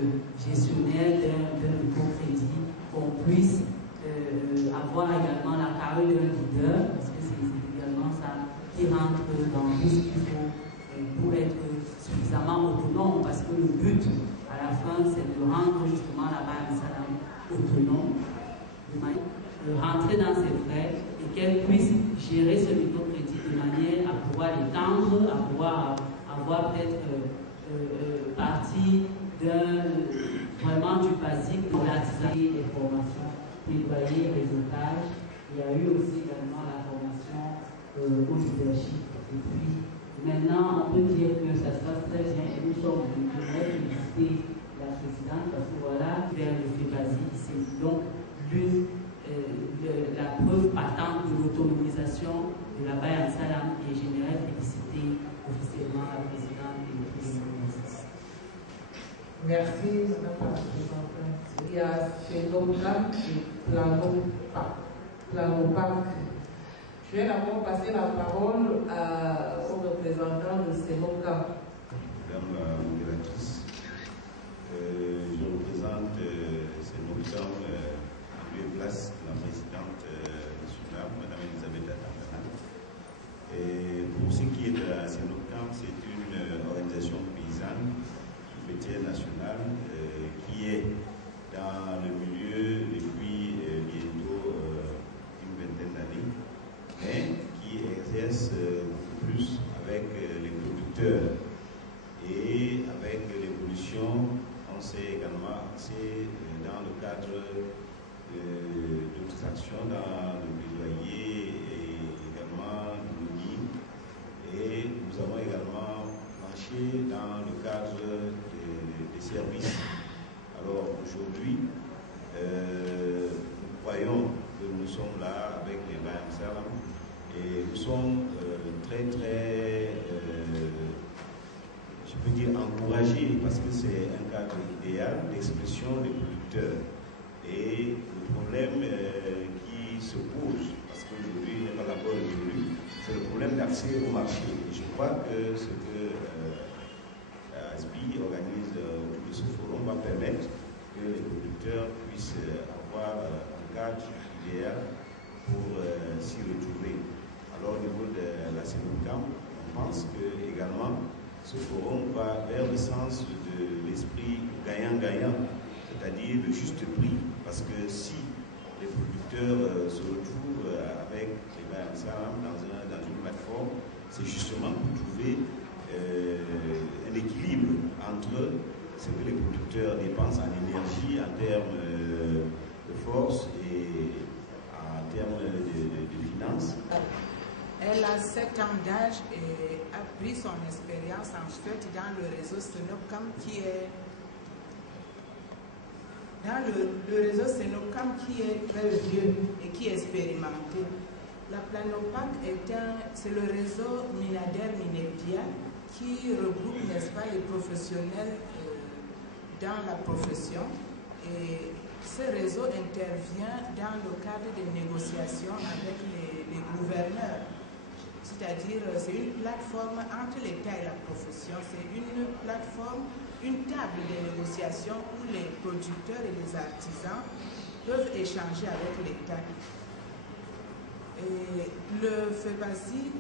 gestionnaire d'un microcrédit, on puisse fin, c'est de rendre justement la Bayam Salam autonome, de rentrer dans ses frais et qu'elle puisse gérer ce microcrédit de manière à pouvoir l'étendre, à pouvoir avoir peut-être partie vraiment du basique de l'artisanat, des formations, plaidoyer, réseautage. Il y a eu aussi également la formation au leadership. Et puis maintenant, on peut dire que ça se passe très bien et nous sommes obligés de féliciter la présidente parce que voilà, vers le FEBASI, c'est donc la preuve patente de l'autonomisation de la Bayam Salam et j'aimerais féliciter officiellement la présidente et le président. Merci, Madame la Présidente. Il y a Sénopcam et Planopac. Je vais d'abord passer la parole au représentant de Sénopcam. Madame la modératrice, je représente Sénopcam en lieu et place de la présidente nationale, Madame Elisabeth Atangana. Et pour ce qui est de la Sénopcam, c'est une organisation paysanne nationale qui est dans le milieu depuis bientôt une vingtaine d'années, mais qui exerce beaucoup plus avec les producteurs et avec l'évolution, on s'est également axé dans le cadre d'autres actions dans le plaidoyer et également le lobbying, et nous avons également marché dans le cadre des services. Alors aujourd'hui, nous croyons que nous sommes là avec les Bayam Salam et nous sommes très, je peux dire encouragés parce que c'est un cadre idéal d'expression des producteurs. Et le problème qui se pose, parce qu'aujourd'hui n'est pas la bonne évolue, c'est le problème d'accès au marché. Et je crois que ce que ASBI organise autour de ce forum va permettre que les producteurs puissent avoir un cadre idéal pour s'y retrouver. Alors au niveau de la Sénopcam, on pense que également ce forum va vers le sens de l'esprit gagnant-gagnant, c'est-à-dire le juste prix, parce que si les producteurs se retrouvent avec les Bayam Salam dans une plateforme, c'est justement pour trouver un équilibre entre ce que les producteurs dépensent en énergie, en termes de force et en termes de finances. Elle a 7 ans d'âge et a pris son expérience en fait dans le réseau Sénopcam qui est très vieux et qui est expérimenté. La Planopac c'est le réseau Minader-Minepia qui regroupe, n'est-ce pas, les professionnels dans la profession. Et ce réseau intervient dans le cadre des négociations avec les gouverneurs. C'est-à-dire, c'est une plateforme entre l'État et la profession. C'est une plateforme, une table de négociation où les producteurs et les artisans peuvent échanger avec l'État. Et le FEBASI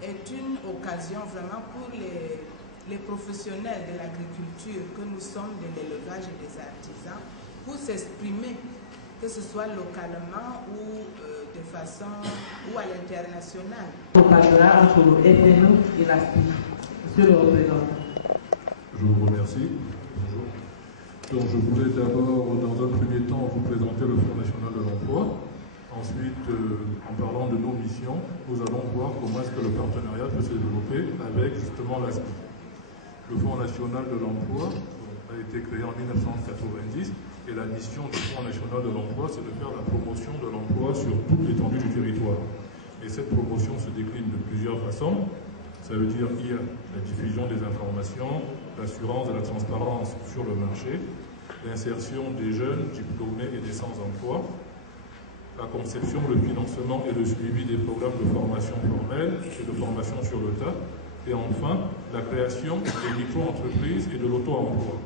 est une occasion vraiment pour les professionnels de l'agriculture que nous sommes, de l'élevage et des artisans, pour s'exprimer, que ce soit localement ou de façon ou à l'international. On parlera entre le FNO et l'ASPI. Monsieur le représentant. Je vous remercie. Bonjour. Donc je voulais d'abord, dans un premier temps, vous présenter le Fonds national de l'emploi. Ensuite, en parlant de nos missions, nous allons voir comment est-ce que le partenariat peut se développer avec justement l'ASPI. Le Fonds national de l'emploi a été créé en 1990 et la mission du Fonds national de l'emploi, c'est de faire la promotion de l'emploi sur toute l'étendue du territoire. Et cette promotion se décline de plusieurs façons. Ça veut dire qu'il y a la diffusion des informations, l'assurance de la transparence sur le marché, l'insertion des jeunes diplômés et des sans-emploi, la conception, le financement et le suivi des programmes de formation formelle et de formation sur le tas, et enfin, la création des micro-entreprises et de l'auto-emploi.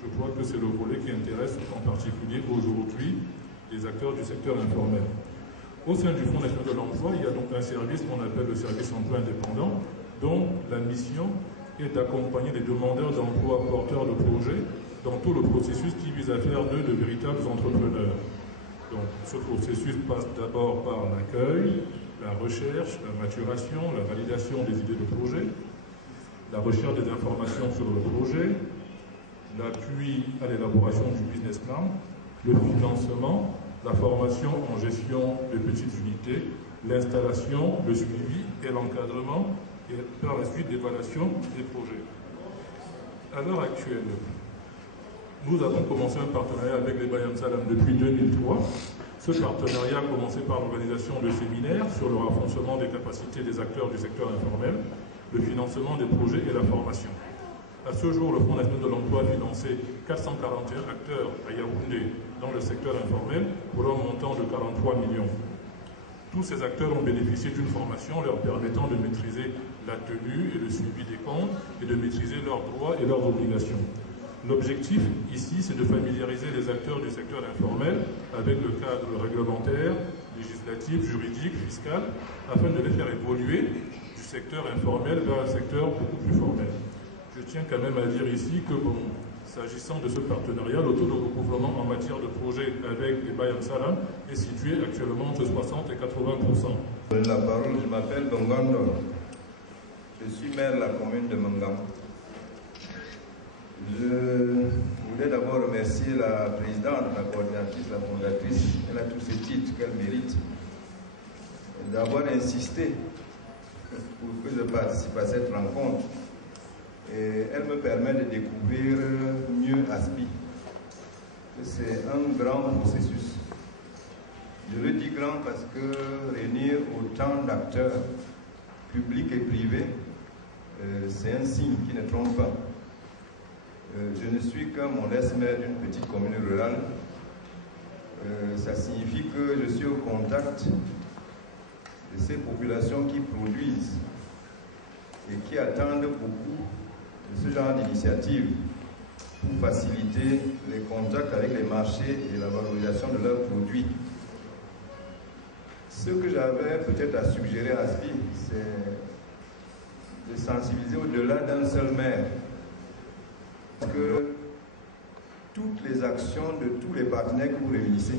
Je crois que c'est le volet qui intéresse en particulier aujourd'hui les acteurs du secteur informel. Au sein du Fonds national de l'emploi, il y a donc un service qu'on appelle le service emploi indépendant, dont la mission et d'accompagner les demandeurs d'emploi porteurs de projets dans tout le processus qui vise à faire d'eux de véritables entrepreneurs. Donc, ce processus passe d'abord par l'accueil, la recherche, la maturation, la validation des idées de projet, la recherche des informations sur le projet, l'appui à l'élaboration du business plan, le financement, la formation en gestion de petites unités, l'installation, le suivi et l'encadrement, et par la suite l'évaluation des projets. À l'heure actuelle, nous avons commencé un partenariat avec les Bayam Salam depuis 2003. Ce partenariat a commencé par l'organisation de séminaires sur le renforcement des capacités des acteurs du secteur informel, le financement des projets et la formation. À ce jour, le Fonds national de l'emploi a financé 441 acteurs à Yaoundé dans le secteur informel pour un montant de 43 millions. Tous ces acteurs ont bénéficié d'une formation leur permettant de maîtriser la tenue et le suivi des comptes et de maîtriser leurs droits et leurs obligations. L'objectif ici, c'est de familiariser les acteurs du secteur informel avec le cadre réglementaire, législatif, juridique, fiscal, afin de les faire évoluer du secteur informel vers un secteur beaucoup plus formel. Je tiens quand même à dire ici que, bon, s'agissant de ce partenariat, le taux de recouvrement en matière de projet avec les Bayam Salam est situé actuellement entre 60 et 80%. La parole, je m'appelle Dongondo. Je suis maire de la commune de Mangam. Je voulais d'abord remercier la présidente, la coordinatrice, la fondatrice. Elle a tous ces titres qu'elle mérite. D'avoir insisté pour que je participe à cette rencontre. Et elle me permet de découvrir mieux ASPI. C'est un grand processus. Je le dis grand parce que réunir autant d'acteurs publics et privés, c'est un signe qui ne trompe pas. Je ne suis qu'un modeste maire d'une petite commune rurale. Ça signifie que je suis au contact de ces populations qui produisent et qui attendent beaucoup de ce genre d'initiative pour faciliter les contacts avec les marchés et la valorisation de leurs produits. Ce que j'avais peut-être à suggérer à ASPI, c'est de sensibiliser au-delà d'un seul maire, que toutes les actions de tous les partenaires que vous réunissez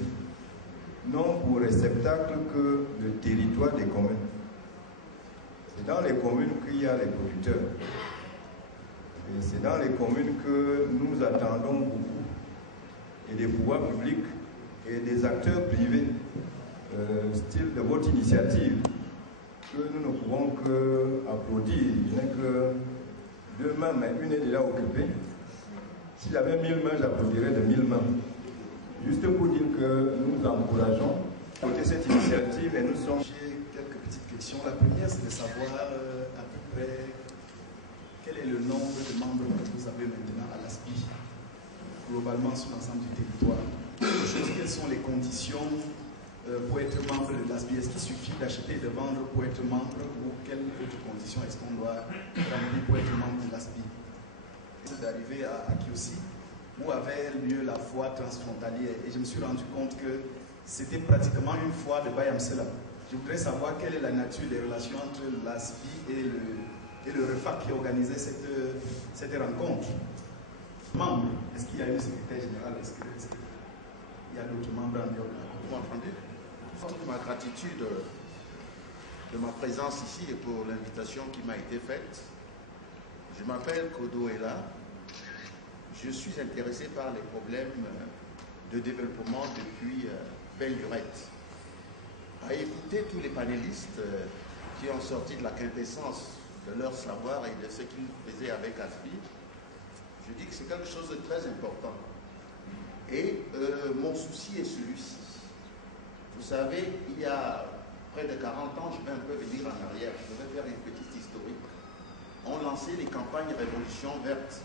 n'ont pour réceptacle que le territoire des communes. C'est dans les communes qu'il y a les producteurs. Et c'est dans les communes que nous attendons beaucoup, et des pouvoirs publics et des acteurs privés, style de votre initiative, que nous ne pouvons qu'applaudir. Je n'ai que 2 mains, mais une est déjà occupée. Si j'avais 1000 mains, j'applaudirais de 1000 mains. Juste pour dire que nous encourageons à côté cette initiative et nous sommes... J'ai quelques petites questions. La première, c'est de savoir à peu près quel est le nombre de membres que vous avez maintenant à l'ASPI, globalement sur l'ensemble du territoire. Quelles sont les conditions pour être membre de l'ASPI? Est-ce qu'il suffit d'acheter et de vendre pour être membre, ou quelles autres conditions est-ce qu'on doit remplir pour être membre de l'ASPI? D'arriver à Kiossi, où avait lieu la foire transfrontalière, et je me suis rendu compte que c'était pratiquement une foire de Bayam Salam. Je voudrais savoir quelle est la nature des relations entre l'ASPI et le REFAC qui organisait cette rencontre. Membres, est-ce qu'il y a une secrétaire générale? Est-ce qu'il y a d'autres membres en dehors de la Cour? Vous m'entendez? Toute ma gratitude de ma présence ici et pour l'invitation qui m'a été faite. Je m'appelle Kodo Ela. Je suis intéressé par les problèmes de développement depuis belle lurette. À écouter tous les panélistes qui ont sorti de la quintessence de leur savoir et de ce qu'ils faisaient avec ASPI, je dis que c'est quelque chose de très important. Et mon souci est celui-ci. Vous savez, il y a près de 40 ans, je vais un peu venir en arrière, je vais faire une petite historique. On lançait les campagnes Révolution verte.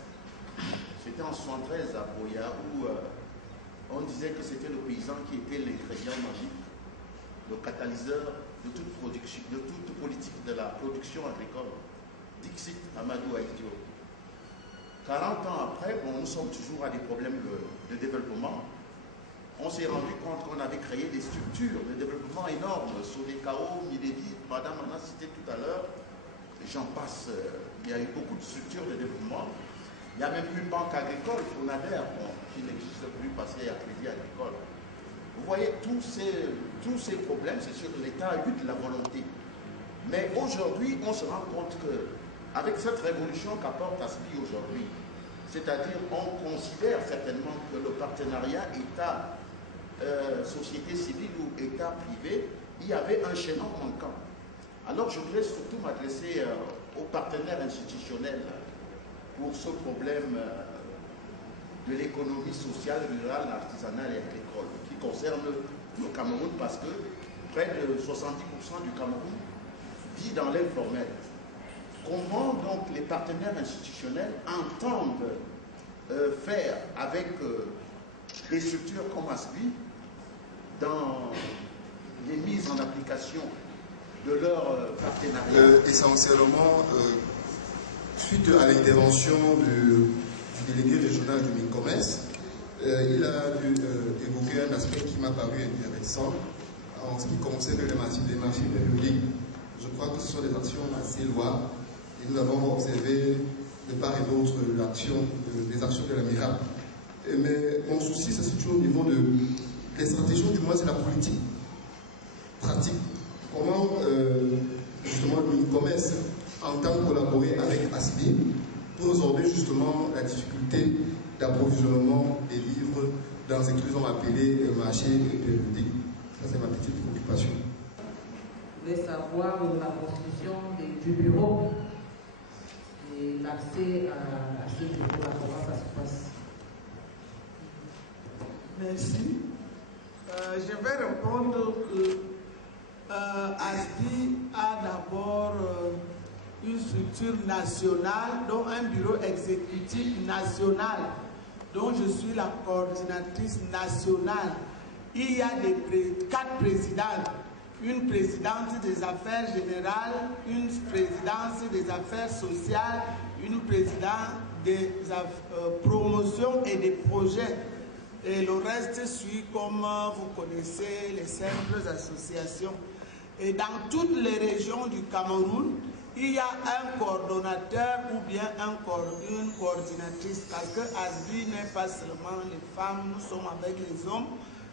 C'était en 73 à Boya où on disait que c'était le paysan qui était l'ingrédient magique, le catalyseur de toute production, de toute politique de la production agricole. Dixit Amadou Aïdio. 40 ans après, bon, nous sommes toujours à des problèmes de développement. On s'est rendu compte qu'on avait créé des structures de développement énormes, Sodekao, Midedi, Madame en a cité tout à l'heure, j'en passe. Il y a eu beaucoup de structures de développement. Il n'y a même plus banque agricole, Fonader, qui n'existe plus parce qu'il y a crédit agricole. Vous voyez, tous ces problèmes, c'est sûr que l'État a eu de la volonté. Mais aujourd'hui, on se rend compte qu'avec cette révolution qu'apporte ASPI aujourd'hui, c'est-à-dire on considère certainement que le partenariat État, société civile ou État privé, il y avait un chaînon manquant. Alors je voudrais surtout m'adresser aux partenaires institutionnels pour ce problème de l'économie sociale, rurale, artisanale et agricole qui concerne le Cameroun parce que près de 70% du Cameroun vit dans l'informel. Comment donc les partenaires institutionnels entendent faire avec des structures comme ASPI dans les mises en application de leur partenariat? Essentiellement, suite à l'intervention du délégué régional du MINCOMES, il a évoqué un aspect qui m'a paru intéressant en ce qui concerne les marchés publics. Je crois que ce sont des actions assez louables et nous avons observé de part et d'autre des actions de la MIRA. Mais mon souci, ça se situe au niveau des stratégies, du moins c'est la politique pratique. Comment justement le MINCOMES entend collaborer avec ASPI pour résorber justement la difficulté d'approvisionnement des livres dans ce qu'ils ont appelé le marché public. Ça, c'est ma petite préoccupation. Je voulais savoir la constitution du bureau et l'accès à ce bureau-là, comment ça se passe. Merci. Je vais répondre que ASPI a d'abord une structure nationale, dont un bureau exécutif national, dont je suis la coordinatrice nationale. Il y a 4 présidentes, une présidente des affaires générales, une présidence des affaires sociales, une présidente des promotions et des projets. Et le reste suit comme vous connaissez les simples associations. Et dans toutes les régions du Cameroun, il y a un coordonnateur ou bien une coordinatrice, parce que ASPI n'est pas seulement les femmes, nous sommes avec les hommes,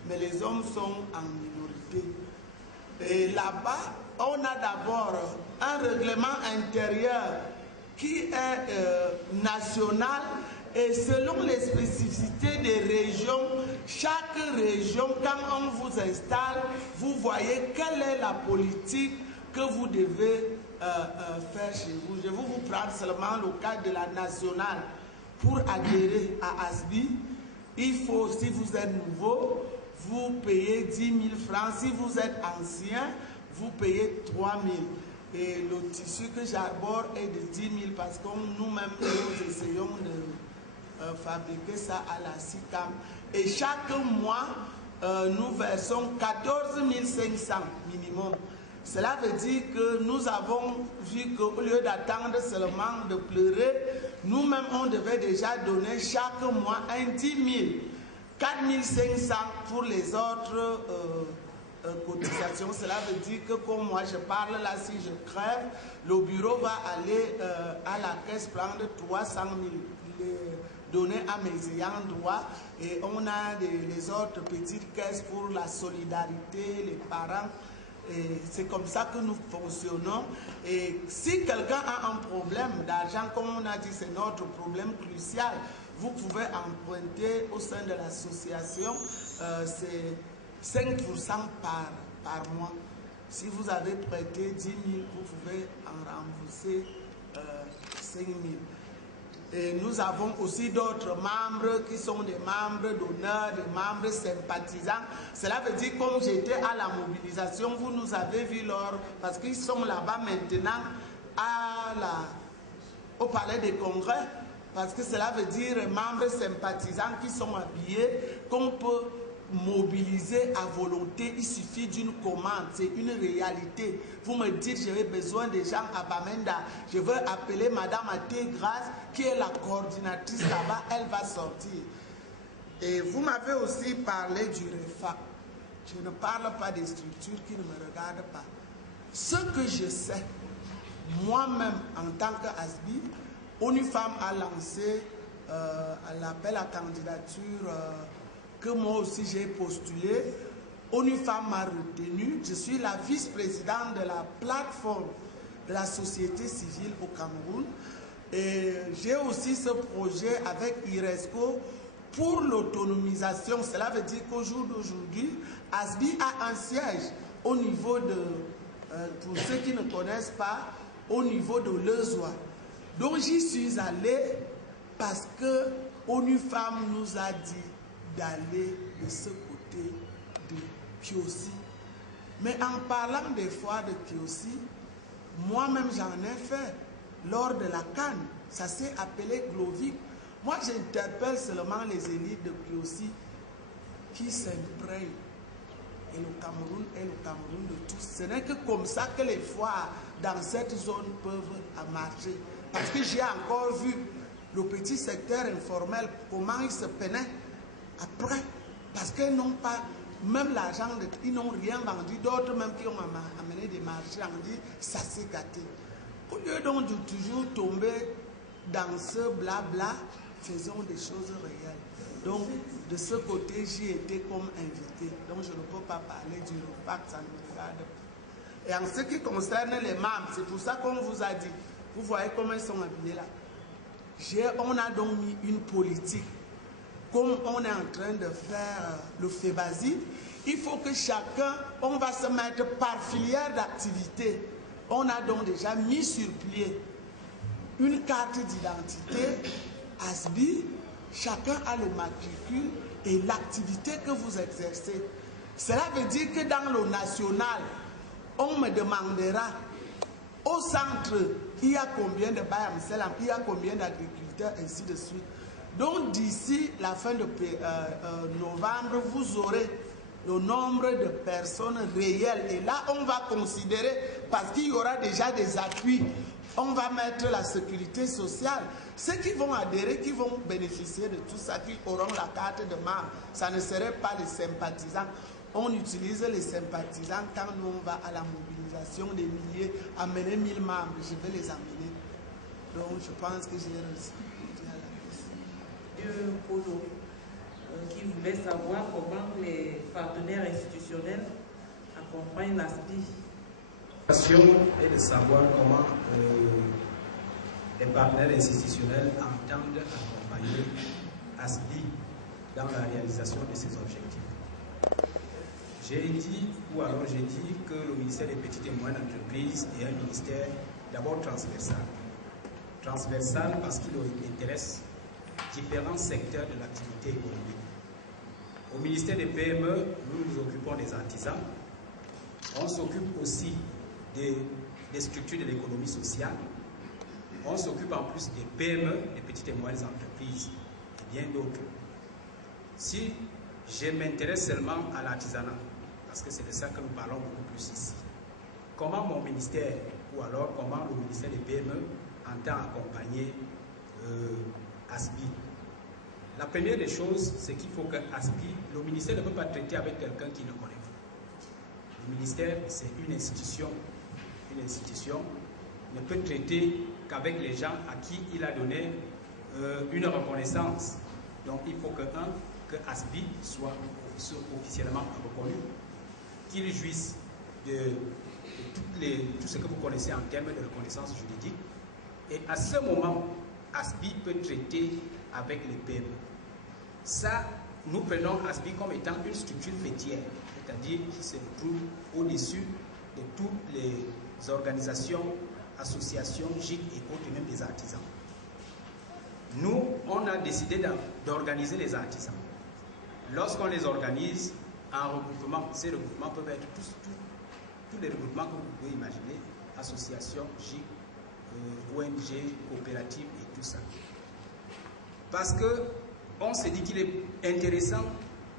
mais les hommes sont en minorité. Et là-bas, on a d'abord un règlement intérieur qui est national et selon les spécificités des régions, chaque région, quand on vous installe, vous voyez quelle est la politique que vous devez faire chez vous. Je vais vous prendre seulement le cas de la nationale. Pour adhérer à ASPI, il faut, si vous êtes nouveau, vous payez 10 000 francs. Si vous êtes ancien, vous payez 3 000. Et le tissu que j'arbore est de 10 000 parce que nous-mêmes, nous essayons de fabriquer ça à la SICAM. Et chaque mois, nous versons 14 500 minimum. Cela veut dire que nous avons vu qu'au lieu d'attendre seulement de pleurer, nous-mêmes, on devait déjà donner chaque mois un 10 000, 4 500 pour les autres cotisations. Cela veut dire que comme moi je parle là, si je crève, le bureau va aller à la caisse prendre 300 000, les donner à mes ayants droit, et on a les autres petites caisses pour la solidarité, les parents. C'est comme ça que nous fonctionnons. Et si quelqu'un a un problème d'argent, comme on a dit, c'est notre problème crucial, vous pouvez emprunter au sein de l'association, c'est 5% par mois. Si vous avez prêté 10 000, vous pouvez en rembourser 5 000. Et nous avons aussi d'autres membres qui sont des membres d'honneur, des membres sympathisants. Cela veut dire, comme j'étais à la mobilisation, vous nous avez vu lors, parce qu'ils sont là-bas maintenant au palais des congrès, parce que cela veut dire membres sympathisants qui sont habillés, qu'on peut mobiliser à volonté. Il suffit d'une commande, c'est une réalité. Vous me dites, j'ai besoin des gens à Bamenda, je veux appeler Madame Athé Grace, qui est la coordinatrice là-bas, elle va sortir. Et vous m'avez aussi parlé du REFA. Je ne parle pas des structures qui ne me regardent pas. Ce que je sais moi-même, en tant qu'ASBI, ONU-Femmes a lancé l'appel à candidature que moi aussi j'ai postulé. ONU-Femmes m'a retenu. Je suis la vice-présidente de la plateforme de la société civile au Cameroun. Et j'ai aussi ce projet avec IRESCO pour l'autonomisation. Cela veut dire qu'au jour d'aujourd'hui, ASBI a un siège au niveau de, pour ceux qui ne connaissent pas, au niveau de l'Ezoa. Donc j'y suis allée parce que ONU-Femmes nous a dit d'aller de ce côté de Kiossi. Mais en parlant des foires de Kiossi, moi-même j'en ai fait lors de la Cannes. Ça s'est appelé Glovic. Moi j'interpelle seulement les élites de Kiossi qui s'imprègnent. Et le Cameroun est le Cameroun de tous. Ce n'est que comme ça que les foires dans cette zone peuvent marcher. Parce que j'ai encore vu le petit secteur informel, comment ils se peinaient après. Parce qu'ils n'ont pas, même l'argent, ils n'ont rien vendu. D'autres même qui ont amené des marchés ont dit, ça s'est gâté. Au lieu donc de toujours tomber dans ce blabla, faisons des choses réelles. Donc, de ce côté, j'y étais comme invité. Donc, je ne peux pas parler du repas, ça ne me regarde pas. Et en ce qui concerne les membres, c'est pour ça qu'on vous a dit, vous voyez comment ils sont habillés là. On a donc mis une politique. Comme on est en train de faire le FEBASI, il faut que chacun, on va se mettre par filière d'activité. On a donc déjà mis sur pied une carte d'identité ASBI. Chacun a le matricule et l'activité que vous exercez. Cela veut dire que dans le national, on me demandera au centre, il y a combien de Bayam Selam, il y a combien d'agriculteurs, ainsi de suite. Donc d'ici la fin de novembre, vous aurez le nombre de personnes réelles. Et là, on va considérer, parce qu'il y aura déjà des appuis, on va mettre la sécurité sociale. Ceux qui vont adhérer, qui vont bénéficier de tout ça, qui auront la carte de membre, ça ne serait pas les sympathisants. On utilise les sympathisants quand nous on va à la mobilisation des milliers, amener 1000 membres, je vais les amener. Donc je pense que j'ai réussi à la question. Polo, qui voulait savoir comment les partenaires institutionnels accompagnent l'ASBI. La question est de savoir comment les partenaires institutionnels entendent accompagner ASBI dans la réalisation de ses objectifs. J'ai dit que le ministère des Petites et Moyennes Entreprises est un ministère d'abord transversal. Transversal parce qu'il intéresse différents secteurs de l'activité économique. Au ministère des PME, nous nous occupons des artisans. On s'occupe aussi des structures de l'économie sociale. On s'occupe en plus des PME, des petites et moyennes entreprises, et bien d'autres. Si je m'intéresse seulement à l'artisanat, parce que c'est de ça que nous parlons beaucoup plus ici, comment mon ministère, ou alors comment le ministère des PME entend accompagner ASBI? La première des choses, c'est qu'il faut que ASBI, le ministère ne peut pas traiter avec quelqu'un qui ne connaît pas. Le ministère, c'est une institution. Une institution ne peut traiter qu'avec les gens à qui il a donné une reconnaissance. Donc il faut que ASBI soit officiellement reconnu, qu'il jouisse de tout ce que vous connaissez en termes de reconnaissance juridique. Et à ce moment, ASBI peut traiter avec les PME. Ça, nous prenons ASBI comme étant une structure fêtière, c'est-à-dire qui se trouve au-dessus de toutes les organisations, associations, GIC et autres, même des artisans. Nous, on a décidé d'organiser les artisans. Lorsqu'on les organise en regroupement, ces regroupements peuvent être tous les regroupements que vous pouvez imaginer, associations, GIC, ONG, coopératives et tout ça. Parce qu'on s'est dit qu'il est intéressant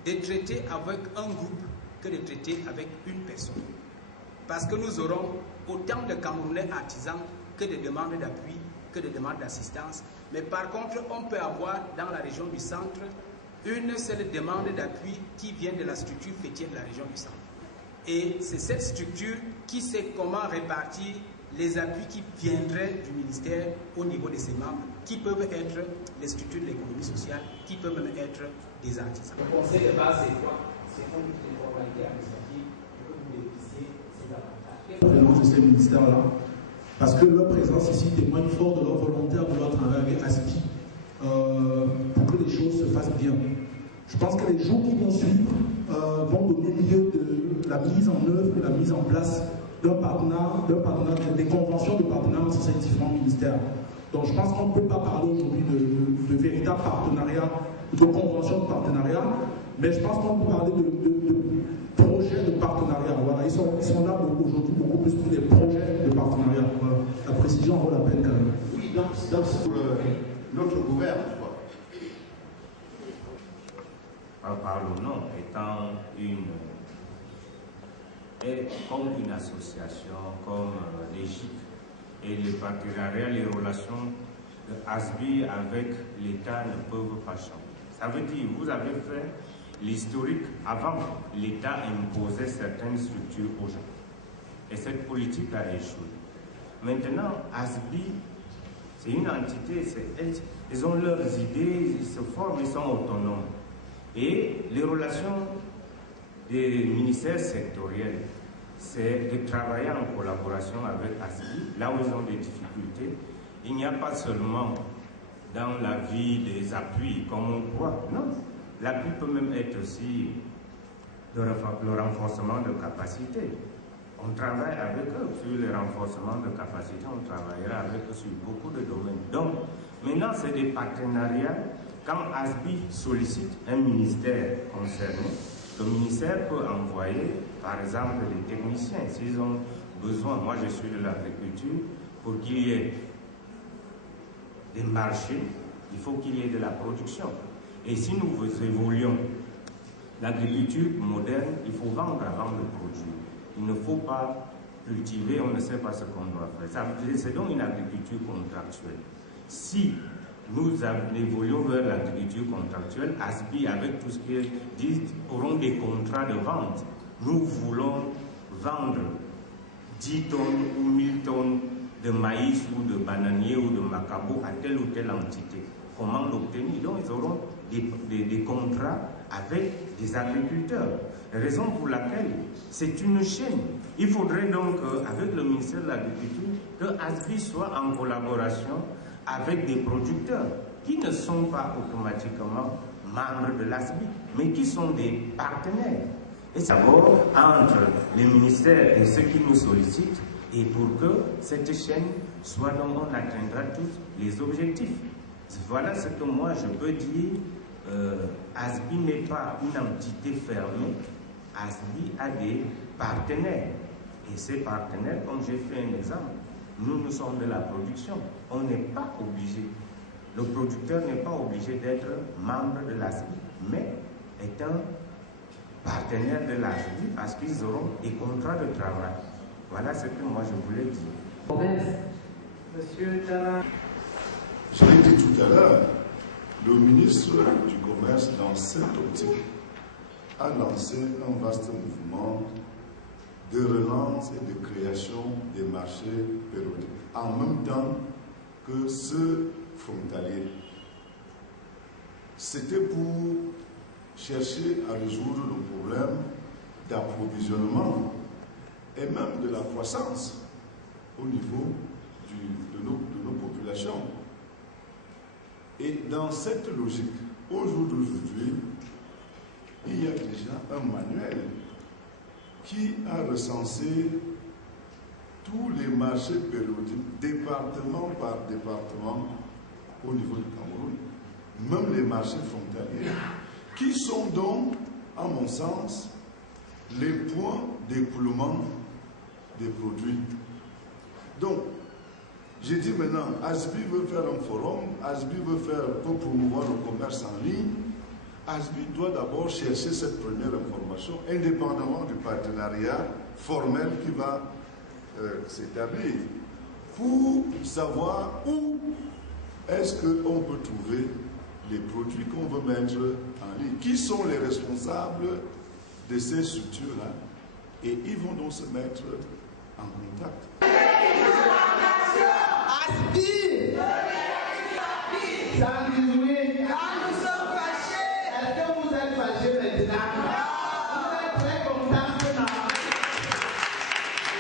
de traiter avec un groupe que de traiter avec une personne. Parce que nous aurons autant de Camerounais artisans que de demandes d'appui, que de demandes d'assistance. Mais par contre, on peut avoir dans la région du centre une seule demande d'appui qui vient de la structure fêtière de la région du centre. Et c'est cette structure qui sait comment répartir les appuis qui viendraient du ministère au niveau de ses membres, qui peuvent être les structures de l'économie sociale, qui peuvent même être des artisans. Le conseil de base, c'est quoi? C'est pour les formalités administratives que vous bénéficiez de ces avantages. La présence de ces ministères-là, parce que leur présence ici témoigne fort de leur volonté à vouloir travailler avec ASPI pour que les choses se fassent bien. Je pense que les jours qui vont suivre vont donner lieu de la mise en œuvre et la mise en place d'un partenariat, des conventions de partenariat entre ces différents ministères. Donc je pense qu'on ne peut pas parler aujourd'hui de véritable partenariat, de convention de partenariat, mais je pense qu'on peut parler de projets de partenariat. Voilà, ils sont là aujourd'hui beaucoup plus pour des projets de partenariat. Voilà. La précision vaut la peine quand même. Oui, donc notre gouvernement. Parlons étant comme une association, comme l'Égypte, et les partenariats, les relations de ASBI avec l'État ne peuvent pas changer. Ça veut dire, vous avez fait l'historique avant, l'État imposait certaines structures aux gens. Et cette politique a échoué. Maintenant, ASBI, c'est une entité, ils ont leurs idées, ils se forment, ils sont autonomes. Et les relations des ministères sectoriels, c'est de travailler en collaboration avec ASBI, là où ils ont des difficultés. Il n'y a pas seulement dans la vie des appuis, comme on croit, non. L'appui peut même être aussi le renforcement de capacité. On travaille avec eux sur le renforcement de capacité, on travaillera avec eux sur beaucoup de domaines. Donc, maintenant, c'est des partenariats. Quand ASBI sollicite un ministère concerné, le ministère peut envoyer, par exemple, des techniciens. S'ils ont besoin, moi je suis de l'agriculture, pour qu'il y ait des marchés, il faut qu'il y ait de la production. Et si nous évoluons l'agriculture moderne, il faut vendre avant de produire. Il ne faut pas cultiver, on ne sait pas ce qu'on doit faire. C'est donc une agriculture contractuelle. Si nous évoluons vers l'agriculture contractuelle, ASBI, avec tout ce qui dit, auront des contrats de vente. Nous voulons vendre 10 tonnes ou 1000 tonnes de maïs ou de bananier ou de macabo à telle ou telle entité. Comment l'obtenir? Donc, ils auront des contrats avec des agriculteurs. Raison pour laquelle c'est une chaîne. Il faudrait donc, avec le ministère de l'Agriculture, que ASBI soit en collaboration avec des producteurs qui ne sont pas automatiquement membres de l'ASBI, mais qui sont des partenaires. Et c'est d'abord entre les ministères et ceux qui nous sollicitent, et pour que cette chaîne soit donc on atteindra tous les objectifs. Voilà ce que moi je peux dire. ASBI n'est pas une entité fermée. ASBI a des partenaires. Et ces partenaires, comme j'ai fait un exemple, nous sommes de la production. On n'est pas obligé. Le producteur n'est pas obligé d'être membre de l'ASBI, mais est un partenaire de l'ASBI parce qu'ils auront des contrats de travail. Voilà ce que moi je voulais dire. Monsieur Tala. Je l'ai dit tout à l'heure, le ministre du Commerce, dans cette optique, a lancé un vaste mouvement de relance et de création des marchés périodiques, en même temps que ceux frontaliers. C'était pour chercher à résoudre le problème d'approvisionnement et même de la croissance au niveau de nos populations. Et dans cette logique, au jour d'aujourd'hui, il y a déjà un manuel qui a recensé tous les marchés périodiques, département par département, au niveau du Cameroun, même les marchés frontaliers, qui sont donc, à mon sens, les points d'écoulement des produits. Donc, j'ai dit maintenant, ASBI veut faire un forum, ASBI veut pour promouvoir le commerce en ligne. ASBI doit d'abord chercher cette première information, indépendamment du partenariat formel qui va s'établir, pour savoir où est-ce qu'on peut trouver les produits qu'on veut mettre en ligne. Qui sont les responsables de ces structures-là? Et ils vont donc se mettre en contact. aspire. 118. Quand nous sommes fâchés. Est-ce que vous êtes fâchés maintenant? Vous êtes très contents maintenant.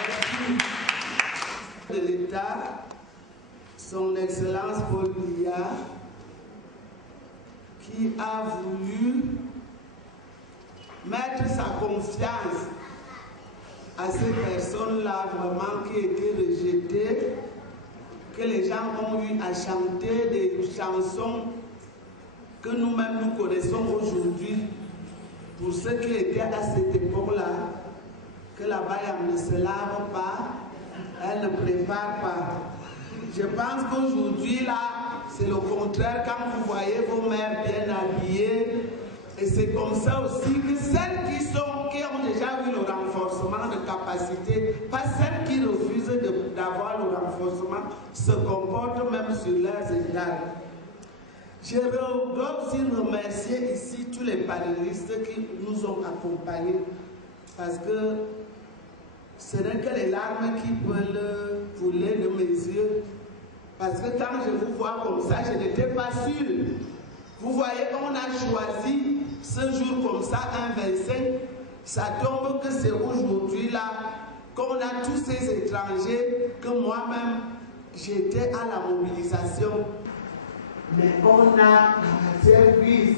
Merci. De l'État, son Excellence Paul Biya, qui a voulu mettre sa confiance à ces personnes-là vraiment qui étaient rejetées, que les gens ont eu à chanter des chansons que nous-mêmes nous connaissons aujourd'hui, pour ceux qui étaient à cette époque-là, que la Bayam ne se lave pas, elle ne prépare pas. Je pense qu'aujourd'hui, là, c'est le contraire quand vous voyez vos mères bien habillées. Et c'est comme ça aussi que celles qui ont déjà eu le renforcement de capacité, pas celles qui refusent d'avoir le renforcement, se comportent même sur leurs égales. Je dois aussi remercier ici tous les panélistes qui nous ont accompagnés, parce que ce n'est que les larmes qui peuvent couler de mes yeux. Parce que quand je vous vois comme ça, je n'étais pas sûre. Vous voyez, on a choisi ce jour comme ça, un 25. Ça tombe que c'est aujourd'hui là qu'on a tous ces étrangers, que moi-même, j'étais à la mobilisation. Mais on a un service,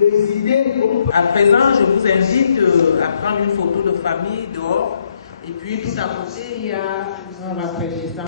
des idées. À présent, je vous invite à prendre une photo de famille dehors. Et puis tout à côté, il y a un rafraîchissant.